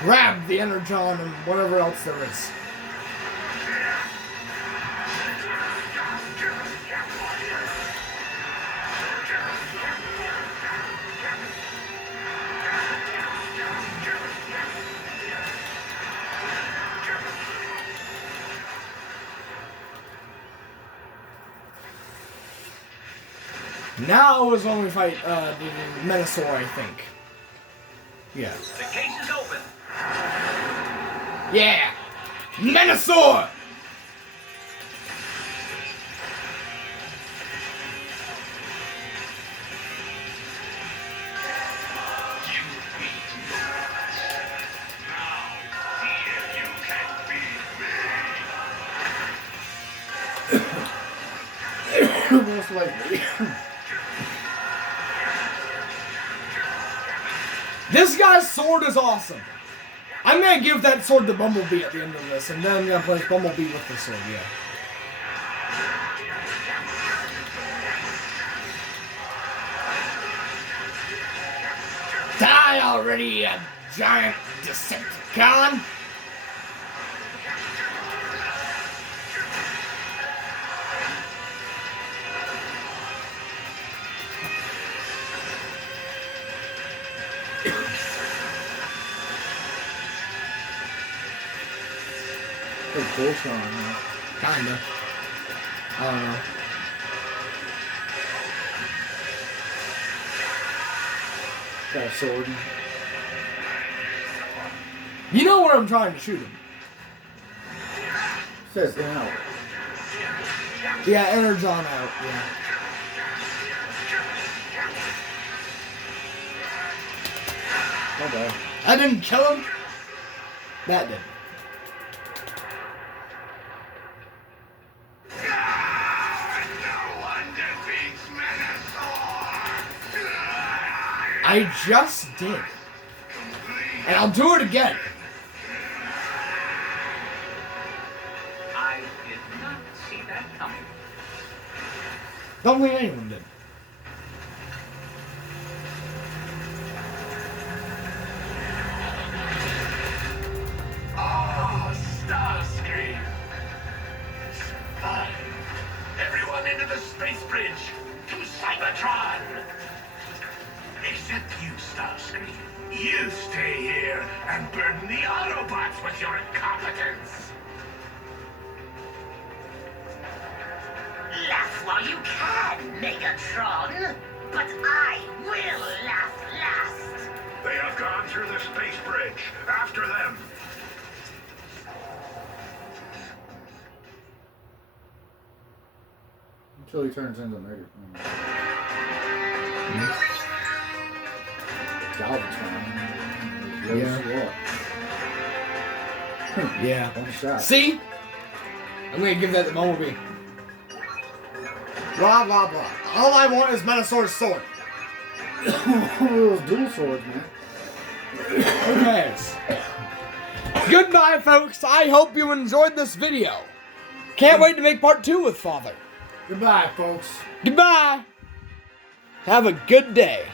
Grab the energon and whatever else there is. Now is when we fight the Menosaur, I think. Yeah. The case is open. Yeah! Menosaur! Most likely. This guy's sword is awesome. I'm gonna give that sword to Bumblebee at the end of this, and then I'm gonna place Bumblebee with the sword, yeah. Die already, you giant Decepticon! Like Voltron, huh? Kinda. I don't know. Got a sword. You know where I'm trying to shoot him. Says in out. Yeah, energon out, yeah. Okay. I didn't kill him. That did. I just did. And I'll do it again. I did not see that coming. Don't think anyone did. Oh, Starscream! Fine. Everyone into the space bridge! To Cybertron! Except you, Starscream. You stay here and burden the Autobots with your incompetence! Laugh while you can, Megatron. But I will laugh last. They have gone through the space bridge. After them. Until he turns into Megatron. Galvatron. Yeah. Yeah. One shot. See? I'm gonna give that to Bumblebee. Blah, blah, blah. All I want is Menosaur's sword. Those dual swords, man. Who cares? Goodbye, folks. I hope you enjoyed this video. Can't wait to make part 2 with Father. Goodbye, folks. Goodbye. Have a good day.